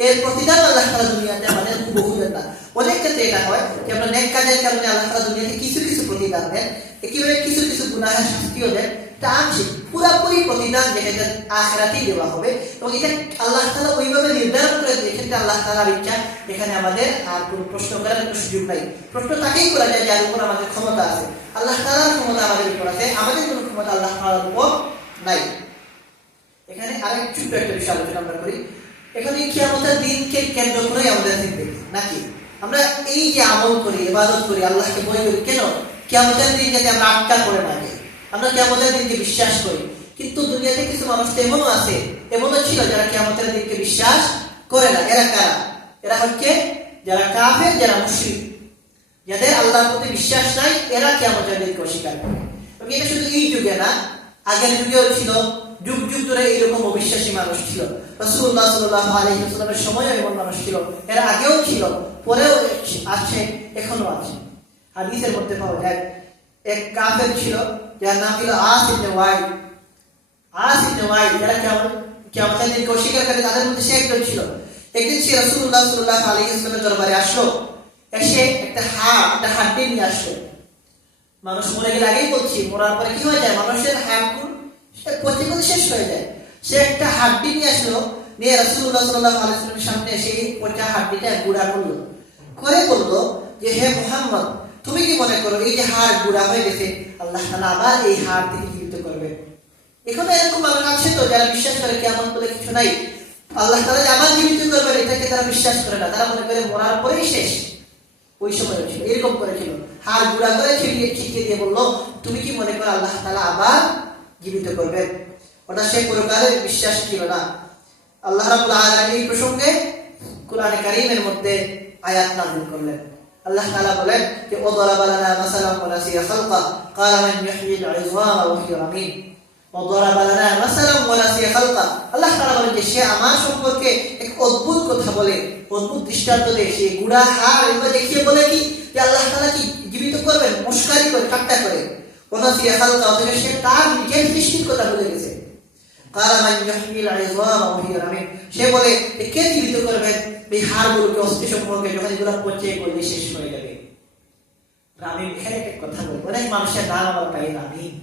এর প্রতিদান আল্লাহ তাআলা দুনিয়াতে আমাদের বহু দেন না। অনেক ক্ষেত্রে এটা হয় যে আমরা নেক কাজের কারণে আল্লাহ তাআলা দুনিয়াতে কিছু কিছু প্রতিদান দেন, একইভাবে কিছু কিছু গুনাহের শাস্তিও দেন। এটা আংশিক, পুরাপুরি প্রতিদান যেটা আখিরাতেই দেওয়া হবে। এবং এটা আল্লাহ তাআলা ওইভাবে নির্ধারণ করে দিয়েছেন যে আল্লাহ তাআলার ইচ্ছা, এখানে আমাদের আর কোনো প্রশ্ন করার কোনো সুযোগ নাই। প্রশ্ন তাকেই করা যায় যার উপর আমাদের ক্ষমতা আছে। আল্লাহ তাআলার ক্ষমতা আমাদের উপর আছে, আমাদের কোনো ক্ষমতা আল্লাহ তাআলার উপর নাই। এখানে আরেক ছোট্ট একটা বিষয় আলোচনা আমরা করি। এখানে কিয়ামতের দিনকে কেন্দ্র করে আমাদের জিন্দেগি নাকি আমরা এই যে আমল করি, ইবাদত করি, আল্লাহকে ভয় করি, কেন? কিয়ামতের দিন যাতে আমরা আটকা পড়ে না যাই। আমরা কিয়ামতের দিনকে বিশ্বাস করি, কিন্তু দুনিয়াতে কিছু মানুষ তো এমনও আছে, এমনও ছিল যারা কিয়ামতের দিনকে বিশ্বাস করে না। এরা কারা? এরা হচ্ছে যারা কাফের, যারা মুশরিক, যাদের আল্লাহর প্রতি বিশ্বাস নাই, এরা কিয়ামতের দিনকে অস্বীকার করে। এটা শুধু এই যুগে না, আগের যুগেও ছিল, যুগ যুগ ধরে এইরকম অবিশ্বাসী মানুষ ছিল। রাসূলুল্লাহ সাল্লাল্লাহু আলাইহি ওয়াসাল্লামের সময়ও এমন মানুষ ছিল, এর আগেও ছিল, পরেও আছে, এখনো আছে। হাদিসের মধ্যে পাওয়া যায় এক কাফের ছিল যার নাম ছিল আস ইবনে ওয়াইল। আস ইবনে ওয়াইল যারা কিয়ামতের দিনকে অস্বীকার করে তাদের মধ্যে সে একজন ছিল। একদিন সে রাসূলুল্লাহ সাল্লাল্লাহু আলাইহি ওয়াসাল্লামের দরবারে আসলো, এসে একটা হাড্ডি নিয়ে আসলো। মানুষ মরে গেলে আগেই বলছি, মরার পরে কি হয়ে যায়? মানুষের হাড়গুলো পচে পচে শেষ হয়ে যায়। সে একটা হাড্ডি নিয়ে আসলো, নিয়ে রাসূলুল্লাহ সাল্লাল্লাহু আলাইহি ওয়াসাল্লামের সামনে সেই পচা হাড্ডিটা গুঁড়া করলো, করে বললো যে হে মুহাম্মদ, তুমি কি মনে করো এই যে হাড় গুঁড়া হয়ে গেছে, আল্লাহ তাআলা আবার এই হাড় থেকে জীবিত করবে? এখনো এরকম মানুষ আছে তো যারা বিশ্বাস করে কিয়ামত বলে কিছু নাই, আল্লাহ তাআলা আবার জীবিত করবেন এটাকে তারা বিশ্বাস করে না। তারা মনে করে মরার পরেই শেষ। ওই সময় ছিল এরকম করেছিল, হাড় গুঁড়া করে ছিটিয়ে দিয়ে বললো, তুমি কি মনে করো আল্লাহ তাআলা আবার জীবিত করবেন? ওটা সে পরকালের বিশ্বাস ছিল না। আল্লাহ রাব্বুল আলামিন এই প্রসঙ্গে কোরআনে কারীমের মধ্যে আয়াত নাযিল করলেন। আল্লাহ তাআলা বলেন যে ওয়াদারাবা লানা মাসালান ওয়া নাসিয়া খালকা ক্বালা মান ইহয়িল ইযামা ওয়া হিয়া রামীম। ওয়াদারাবা লানা মাসালান ওয়া নাসিয়া খালকা, আল্লাহ তাআলা বলেন যে সে আমার সম্পর্কে এক অদ্ভুত কথা বলে, অদ্ভুত দৃষ্টান্ত দেয়। সে গুড়া হাড় এগুলো দেখিয়ে বলে কি যে আল্লাহ তাআলা কি জীবিত করবেন? মুশকারি করে, ঠাট্টা করে। ওয়া নাসিয়া খালকা, অথচ সে তার নিজের সৃষ্টির কথা ভুলে গেছে। ক্বালা মান ইহয়িল ইযামা ওয়া হিয়া রামীম, সে বলে কে জীবিত করবেন এই হাড়গুলোকে, অস্থি সম্পর্কে, যখন এগুলো পচে গলে শেষ হয়ে যাবে। রামীম, এখানে একটা কথা বলি, অনেক মানুষের নাম আমরা পাই রামীম,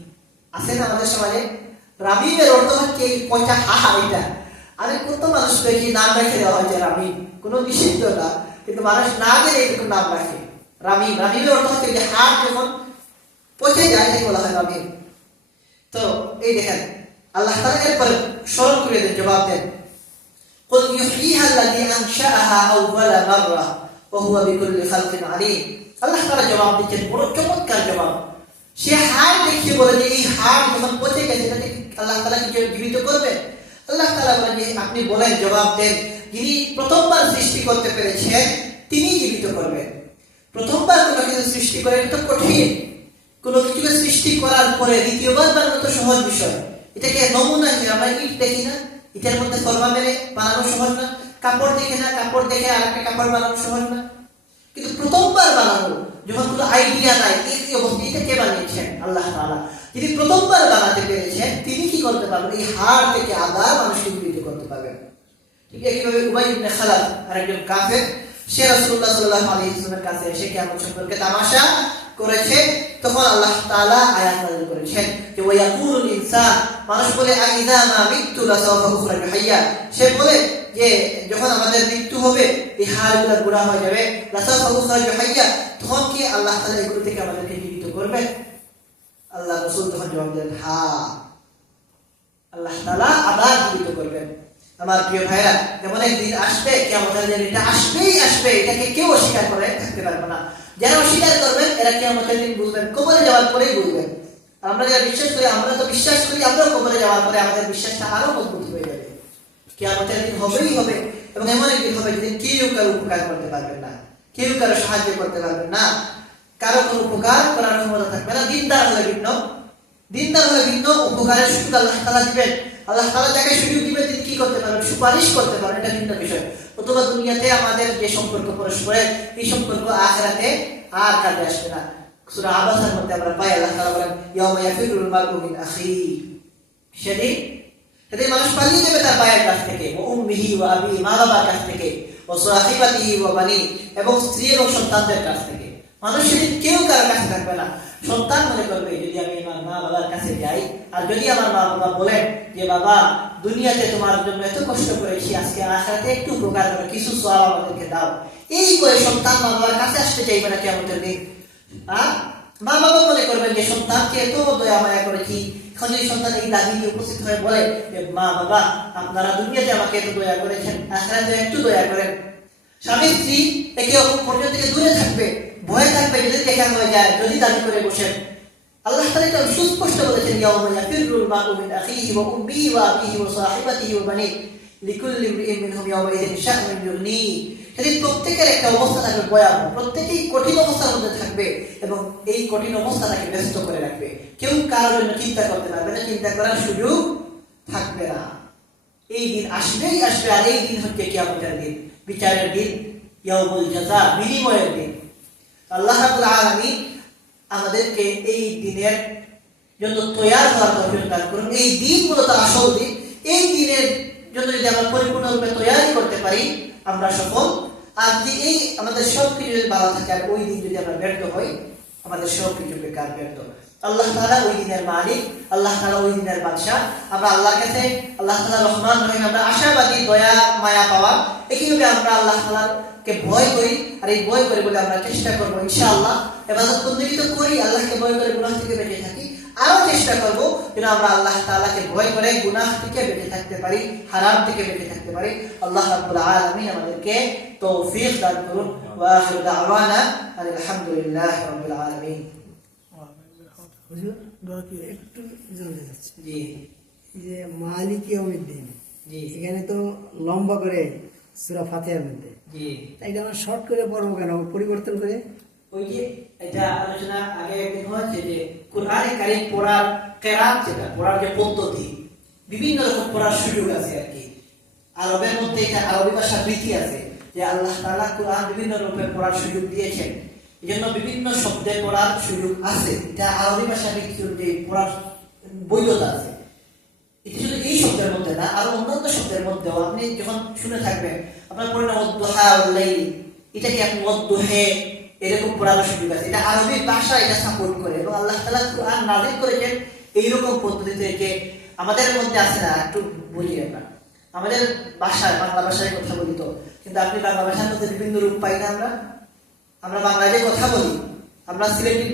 আছে না আমাদের সমাজে? রামীমের অর্থ হচ্ছে এই পচা হাড়। এটা আরে কত মানুষকে কি নাম রেখে দেওয়া হয়েছে রামীম, কোনো নিষিদ্ধ না, কিন্তু মানুষ না জেনে এরকম নাম রাখে রামীম। রামীমের অর্থ হচ্ছে যে হাড় যখন পচে যায় তাকে বলা হয় রামীম। তো এই দেখেন আল্লাহ তাআলা এরপর স্মরণ করে দেন, জবাব দেন, قل يحييها الذي أنشأها أول مرة وهو بكل خلق عليم। আল্লাহ তাআলা জবাব দিচ্ছেন, বড় চমৎকার জবাব। সে হাড় দেখিয়ে বলে যে এই হাড় যখন পচে গেছে তাকে আল্লাহ তাআলা কি জীবিত করবে? আল্লাহ তাআলা বলেন যে আপনি বলেন, জবাব দেন যিনি প্রথমবার সৃষ্টি করতে পেরেছেন তিনি জীবিত করবেন। প্রথমবার কোনো কিছু সৃষ্টি করে এটা তো কঠিন, কোনো কিছুকে সৃষ্টি করার পরে দ্বিতীয়বার বানানো তো সহজ বিষয়। এটাকে নমুনা কি আমরা ইট দেখি না, ইটের মধ্যে ফর্মা মেরে বানানো সহজ না, কাপড় দেখে না, কাপড় দেখে আর একটা কাপড় বানানো সহজ না। কিন্তু প্রথমবার বানানো, যখন কোনো আইডিয়া নাই, এই অবস্থা, এটা কে বানিয়েছেন? আল্লাহ তাআলা। যিনি প্রথমবার বানাতে পেরেছেন তিনি কি করতে পারবেন? এই হাড় থেকে আবার মানুষকে জীবিত করতে পারবেন। ঠিক একইভাবে উবাই ইবনে খালাদ আরেকজন কাফের, সে রাসূলুল্লাহ সাল্লাল্লাহু আলাইহি ওয়াসাল্লামের কাছে এসে কিয়ামত সম্পর্কে তামাশা করেছে। তখন আল্লাহ তাআলা আয়াত নাযিল করেছেন যে ওয়ায়াকুলুল ইনসান, মানুষ বলে আইযা মা মিতু লাসাওফা উখরাজু হাইয়া, সে বলে যে যখন আমাদের মৃত্যু হবে এই হাড়গুলো গুঁড়া হয়ে যাবে, লাসাওফা উখরাজু হাইয়া, তখন কি আল্লাহ তাআলা এগুলো থেকে আমাদেরকে জীবিত করবেন? আল্লাহ রাসূল তখন জবাব দেন, হ্যাঁ, আল্লাহ তাআলা আবার জীবিত করবেন। আমার প্রিয় ভাইরা, এমন একদিন আসবে কিয়ামতের দিন, এটা আসবেই আসবে, এটাকে কেউ অস্বীকার করে থাকতে পারবে না। যারা অস্বীকার করবেন এরা কিয়ামতের দিন বুঝবেন, কবরে যাওয়ার পরেই বুঝবেন। আমরা যারা বিশ্বাস করি, আমরা তো বিশ্বাস করি, আমরাও কবরে যাওয়ার পরে আমাদের বিশ্বাসটা আরো মজবুত হয়ে যাবে। কিয়ামতের দিন হবেই হবে, এবং এমন একদিন হবে যেদিন কেউ কারো উপকার করতে পারবেন না, কেউ কারো সাহায্য করতে পারবেন না, কারো কোনো উপকার করার ক্ষমতা থাকবে না। দিনদার হলে ভিন্ন, দিনদার হলে ভিন্ন, উপকারের সুযোগ আল্লাহ তাআলা দিবেন। আল্লাহ তাআলা যাকে সুযোগ দিবেন তিনি কি করতে পারবেন? সুপারিশ করতে পারবেন, এটা ভিন্ন বিষয়। অথবা দুনিয়াতে আমাদের যে সম্পর্ক পরস্পরের, এই সম্পর্ক আখিরাতে আর কাজে আসবে না। সূরা আবাসার মধ্যে আমরা পাই আল্লাহ তাআলা বলেন ইয়াউমা ইয়াফিরুল মারউ মিন আখি, সেদিন মানুষ পালিয়ে যাবে তার ভাইয়ের কাছ থেকে, ও উম্মিহি ওয়া আবি, মা বাবার কাছ থেকে, ও সাহিবাতিহি ওয়া বানি, এবং স্ত্রী এবং সন্তানদের কাছ থেকে। মানুষ সেদিন কেউ কারো কাছে থাকবে না। সন্তান মনে করবে যদি আমি আমার মা বাবার কাছে যাই, আর যদি আমার মা বাবা বলেন যে বাবা দুনিয়াতে তোমার জন্য এত কষ্ট করেছি, আজকে আখিরাতে একটু উপকার করো, কিছু সওয়াব আমাদেরকে দাও, এই করে সন্তান মা বাবার কাছে আসতে চাইবে না কিয়ামতের দিন। আর মা বাবা মনে করবেন যে সন্তানকে এত দয়া মায়া করেছি, এখন যদি সন্তান এই দাবি নিয়ে উপস্থিত হয়ে বলে যে মা বাবা আপনারা দুনিয়াতে আমাকে এত দয়া করেছেন, আখিরাতে একটু দয়া করেন। স্বামী স্ত্রী একে অপরের থেকে দূরে থাকবে, ভয় থাকবে যদি দেখা হয়ে যায়, যদি দাবি করে বসেন। আল্লাহ তাআলা এটা সুস্পষ্ট বলেছেন ইয়াউমা ইয়াফিরুল মারউ মিন আখিহি ওয়া উম্মিহি ওয়া আবিহি ওয়া সাহিবাতিহি ওয়া বানি লিকুল্লি ইমরিইন মিনহুম ইয়াউমা ইযিন শা'নুন ইউগনি। সেদিন প্রত্যেকের একটা অবস্থা থাকবে ভয়াবহ, প্রত্যেকেই কঠিন অবস্থার মধ্যে থাকবে, এবং এই কঠিন অবস্থাটাকে ব্যস্ত করে রাখবে। কেউ কারোর জন্য চিন্তা করতে পারবে না, চিন্তা করার সুযোগ থাকবে না। এই দিন আসবেই আসবে, আর এই দিন হচ্ছে কিয়ামতের দিন, বিচারের দিন, ইয়াউমুল জাযা, বিনিময়ের দিন। আল্লাহ রাব্বুল আলামিন আমাদেরকে এই দিনের জন্য তৈয়ার হওয়ার তৌফিক দান করুন। এই দিন মূলত আসল দিন, এই দিনের জন্য যদি আমরা পরিপূর্ণরূপে তৈয়ারি করতে পারি আমরা সফল। আর যদি এই আমাদের সব কিছু যদি ভালো থাকে, আর ওই দিন যদি আমরা ব্যর্থ হই আমাদের সব কিছু বেকার, ব্যর্থ। আল্লাহ তাআলা ওই দিনের মালিক, আল্লাহ তাআলা ওই দিনের বাদশা। আমরা আল্লাহর কাছে, আল্লাহ তাআলা রহমান রহিম, আমরা আশাবাদী, দয়া মায়া পাওয়া। একইভাবে আমরা আল্লাহ তাআলাকে ভয় করি, আর এই ভয় করে বলে আমরা চেষ্টা করবো ইনশাআল্লাহ ইবাদত বন্দেগী তো করি, আল্লাহকে ভয় করে গুনাহ থেকে বেঁচে থাকি, আরো চেষ্টা করবো যেন আমরা আল্লাহ তাআলাকে ভয় করে গুনাহ থেকে বেঁচে থাকতে পারি, হারাম থেকে বেঁচে থাকতে পারি। আল্লাহ রাব্বুল আলামিন আমাদেরকে তৌফিক দান করুন। ওয়া আখিরু দাওয়ানা আলহামদুলিল্লাহি রাব্বিল আলামিন। হুজুর দোয়া কি একটু জানতে চাচ্ছি, জি এই যে মালিক ইয়াউমিদ্দিন, জি এখানে তো লম্বা করে সূরা ফাতিহার মধ্যে, জি তাই এটা আমরা শর্ট করে পড়বো কেন, পরিবর্তন করে? ওই যে এটা আলোচনা আগে একদিন হয়েছে যে কোরআনে কারীম পড়ার কেরাত, যেটা পড়ার যে পদ্ধতি, বিভিন্ন রকম পড়ার সুযোগ আছে আর কি। আরবের মধ্যে এটা আরবি ভাষার রীতি আছে যে আল্লাহ তাআলা কোরআন বিভিন্ন রূপে পড়ার সুযোগ দিয়েছেন, এই জন্য বিভিন্ন শব্দে পড়ার সুযোগ আছে। এটা আরবি ভাষার রীতি অনুযায়ী পড়ার বৈধতা আছে। এটা শুধু এই শব্দের মধ্যে না, আরো অন্যান্য শব্দের মধ্যেও আপনি যখন শুনে থাকবেন, আপনার পড়ে না ওয়াদুহা ওয়াল লাইল, এটাকে আপনি ওয়াদুহে এরকম পড়ার সুযোগ আছে। এটা আরবি ভাষা এটা সাপোর্ট করে, এবং আল্লাহ তাআলা কোরআন নাযিল করেছেন এইরকম পদ্ধতিতে যে আমাদের মধ্যে আছে না। একটু বলি, আমাদের ভাষায়, বাংলা ভাষায় কথা বলি তো, কিন্তু আপনি বাংলা ভাষার মধ্যে বিভিন্ন রূপ পাই না। আমরা বাংলায় যে কথা বলি, আমরা সিলেটি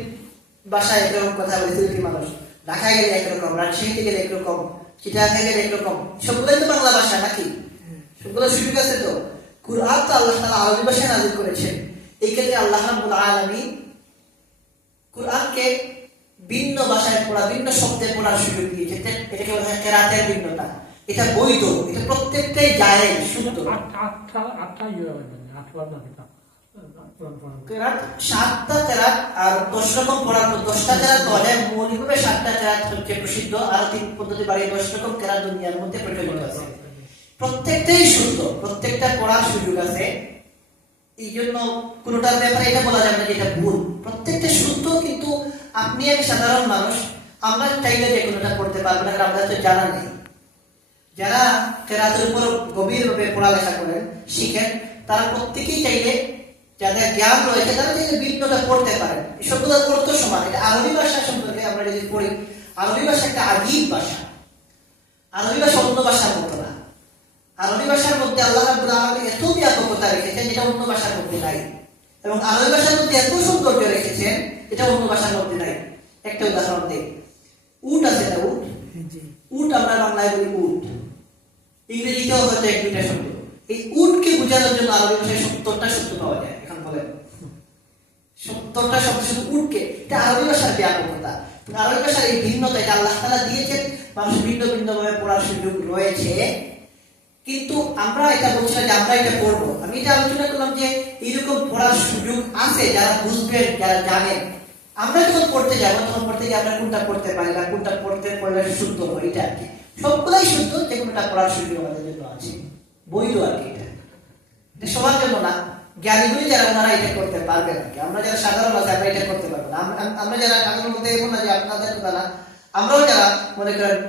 ভাষায় একরকম কথা বলি, সিলেটি মানুষ, ঢাকায় গেলে একরকম, রাজশাহীতে গেলে একরকম, চিটাগাং গেলে একরকম, সবগুলোই তো বাংলা ভাষা নাকি? সবগুলো সুযোগ আছে তো। কুরআন তো আল্লাহ তাআলা আরবি ভাষায় নাযিল করেছেন। এই ক্ষেত্রে আল্লাহ রাব্বুল আলামিন কুরআনকে ভিন্ন ভাষায় পড়া, ভিন্ন শব্দে পড়ার সুযোগ দিয়েছে। এটাকে বলা হয় কেরাতের ভিন্নতা। এটা বৈধ, এটা প্রত্যেকটাই জায়েজ, শুদ্ধ। আটটা ইয়ে হবে, আটটা না কিতাব কেরাত 7টা কেরাত আর 10 রকম পড়ার পর 10টা কেরাত পাওয়া যায়। মৌলিকভাবে 7টা কেরাত হচ্ছে প্রসিদ্ধ, আর 3 পদ্ধতি বাড়িয়ে 10 রকম কেরাত দুনিয়ার মধ্যে প্রচলিত আছে। প্রত্যেকটাই শুদ্ধ, প্রত্যেকটা পড়ার সুযোগ আছে। এই জন্য কোনোটার ব্যাপারে এটা বলা যাবে না যে এটা ভুল, প্রত্যেকটা শুদ্ধ। কিন্তু আপনি এক সাধারণ মানুষ, আমরা চাইলে যে কোনোটা পড়তে পারবো না, কারণ আমাদের তো জানা নেই। যারা কেরাতের উপর গভীরভাবে পড়ালেখা করেন, শিখেন, তারা প্রত্যেকেই চাইলে, যাদের জ্ঞান রয়েছে তারা চাইলে ভিন্নটা পড়তে পারেন। সবগুলোর অর্থ সমান। এটা আরবি ভাষা সম্পর্কে আমরা যদি পড়ি, আরবি ভাষা একটা আজীব ভাষা। আরবি ভাষা অন্য ভাষার মতো না। আরবি ভাষার মধ্যে আল্লাহ রাব্বুল আলামিন এত ব্যাপকতা রেখেছেন যেটা অন্য ভাষার মধ্যে নাই, এবং আরবি ভাষার মধ্যে এত সৌন্দর্য রেখেছেন যেটা অন্য ভাষার মধ্যে নাই। একটা উদাহরণ দিই, উট আছে না, উট, উট আমরা বাংলায় বলি উট, ইংরেজিতেও হয়তো 1-2টা শব্দ। এই উটকে বোঝানোর জন্য আরবি ভাষায় 70টা শব্দ পাওয়া যায়। এখন বলেন 70টা শব্দ শুধু উটকে, এটা আরবি ভাষার ব্যাপকতা। আরবি ভাষার এই ভিন্নতা, এটা আল্লাহ তাআলা দিয়েছেন, মানুষ ভিন্ন ভিন্ন ভাবে পড়ার সুযোগ রয়েছে। কিন্তু আমরা এটা বলছি না যে আমরা এটা পড়বো। আমি এটা আলোচনা করলাম যে এইরকম পড়ার সুযোগ আছে, যারা বুঝবেন, যারা জানেন। আমরা যখন পড়তে যাবো তখন পড়তে গিয়ে আমরা কোনটা পড়তে পারি না, কোনটা পড়তে পড়লে শুদ্ধ হয়, এটা আর কি। সবগুলাই শুদ্ধ, যে কোনটা পড়ার সুযোগ আমাদের জন্য আছে, বৈধ আর কি। এটা সবার জন্য না, জ্ঞানীগুলি যারা ওনারা এটা করতে পারবেন আর কি। আমরা যারা সাধারণ আছে আমরা এটা করতে পারবো না। আমরা যারা সাধারণ মধ্যে এমন না যে আপনাদের কথা না, আমরাও যারা মনে করেন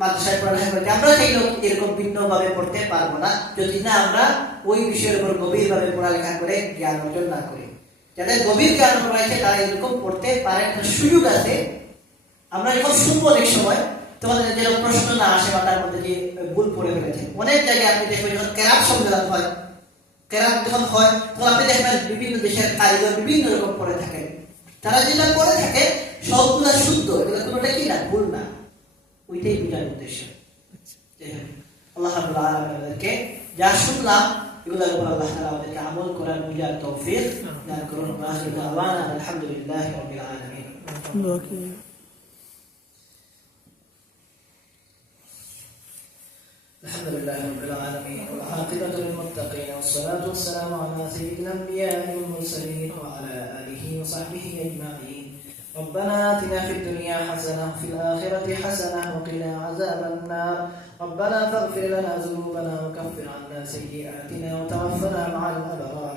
মাদ্রাসায় পড়ালেখা করতে, আমরা চাইলেও এরকম ভিন্ন ভাবে পড়তে পারবো না, যদি না আমরা ওই বিষয়ের উপর গভীর ভাবে পড়ালেখা করে জ্ঞান অর্জন না করি। যাদের গভীর জ্ঞান রয়েছে তারা এরকম পড়তে পারেন, সুযোগ আছে। আমরা যখন শুনবো অনেক সময়, তখন যেরকম প্রশ্ন না আসে মাথার মধ্যে যে ভুল পড়ে ফেলেছে। অনেক জায়গায় আপনি দেখবেন যখন কেরাত সম্মেলন হয়, কেরাত যখন হয় তখন আপনি দেখবেন বিভিন্ন দেশের কারিগর বিভিন্ন রকম পড়ে থাকেন। তারা যেটা পড়ে থাকে সবগুলা শুদ্ধ, এগুলো কোনোটা কি না, ভুল না। ওইটাই বোঝার উদ্দেশ্য। আল্লাহ রাব্বুল আলামিন আমাদেরকে যা শুনলাম এগুলোর উপর আল্লাহ তাআলা আমাদেরকে আমল করার বুঝার তৌফিক দান করুন। আলহামদুলিল্লাহি রাব্বিল আলামিন। الحمد لله رب العالمين، والعاقبة للمتقين، والصلاة والسلام على سيد الأنبياء والمرسلين وعلى آله وصحبه أجمعين. ربنا آتنا في الدنيا حسنة وفي الآخرة حسنة وقنا عذاب النار. ربنا فاغفر لنا ذنوبنا وكفر عنا سيئاتنا وتوفنا مع الأبرار.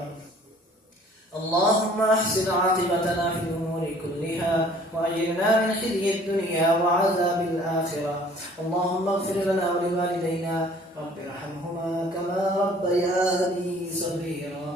اللهم احسن عاقبتنا في الأمور كلها وأجرنا من خزي الدنيا وعذاب الآخرة. اللهم اغفر لنا ولوالدينا رب ارحمهما كما ربياني صغيرا.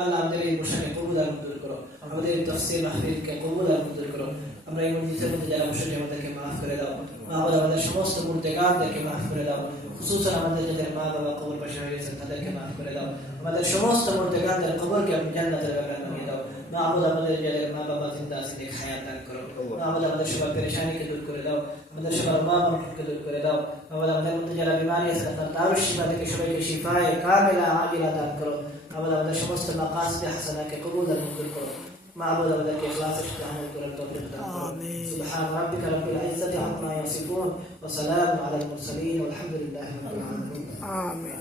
আল্লাহ আমাদের এই বসাকে কবুল আর মঞ্জুর করো, আমাদের তাফসীর মাহফিলকে কবুল আর মঞ্জুর করো। আমরা এই মজলিসের মধ্যে যারা বসে আমাদেরকে মাফ করে দাও, আমাদের সমস্ত মুর্তেকাদেরকে মাফ করে দাও। খুসুসান আমাদের যাদের মা বাবা কবর পাশে হয়ে গেছেন তাদেরকে মাফ করে দাও। আমাদের সমস্ত মুর্তেকাদের কবরকে আপনি জান্নাতের বাগান বানিয়ে দাও। আমাদের যাদের মা বাবা জিন্দা আছে হায়াত দান করো। আমাদের সবার পেরেশানিকে দূর করে দাও, আমাদের সবার মা বাবাকে দূর করে দাও। আমাদের মধ্যে যারা বিমারি আছে তার শিফা থেকে সবাইকে শিফায়ে কামিলা আজিলা দান করো। আমাদের সমস্ত মাকাসিদ হাসানাকে কবুল আর মঞ্জুর করো। معبود আমাদেরকে ইখলাসের সাথে আমল করার তৌফিক দান করো। সুবহান রাব্বিকা রাব্বিল ইজ্জাতি আম্মা ইয়াসিফুন ওয়া সালামুন আলাল মুরসালিন ওয়ালহামদুলিল্লাহি রাব্বিল আলামিন। আমিন।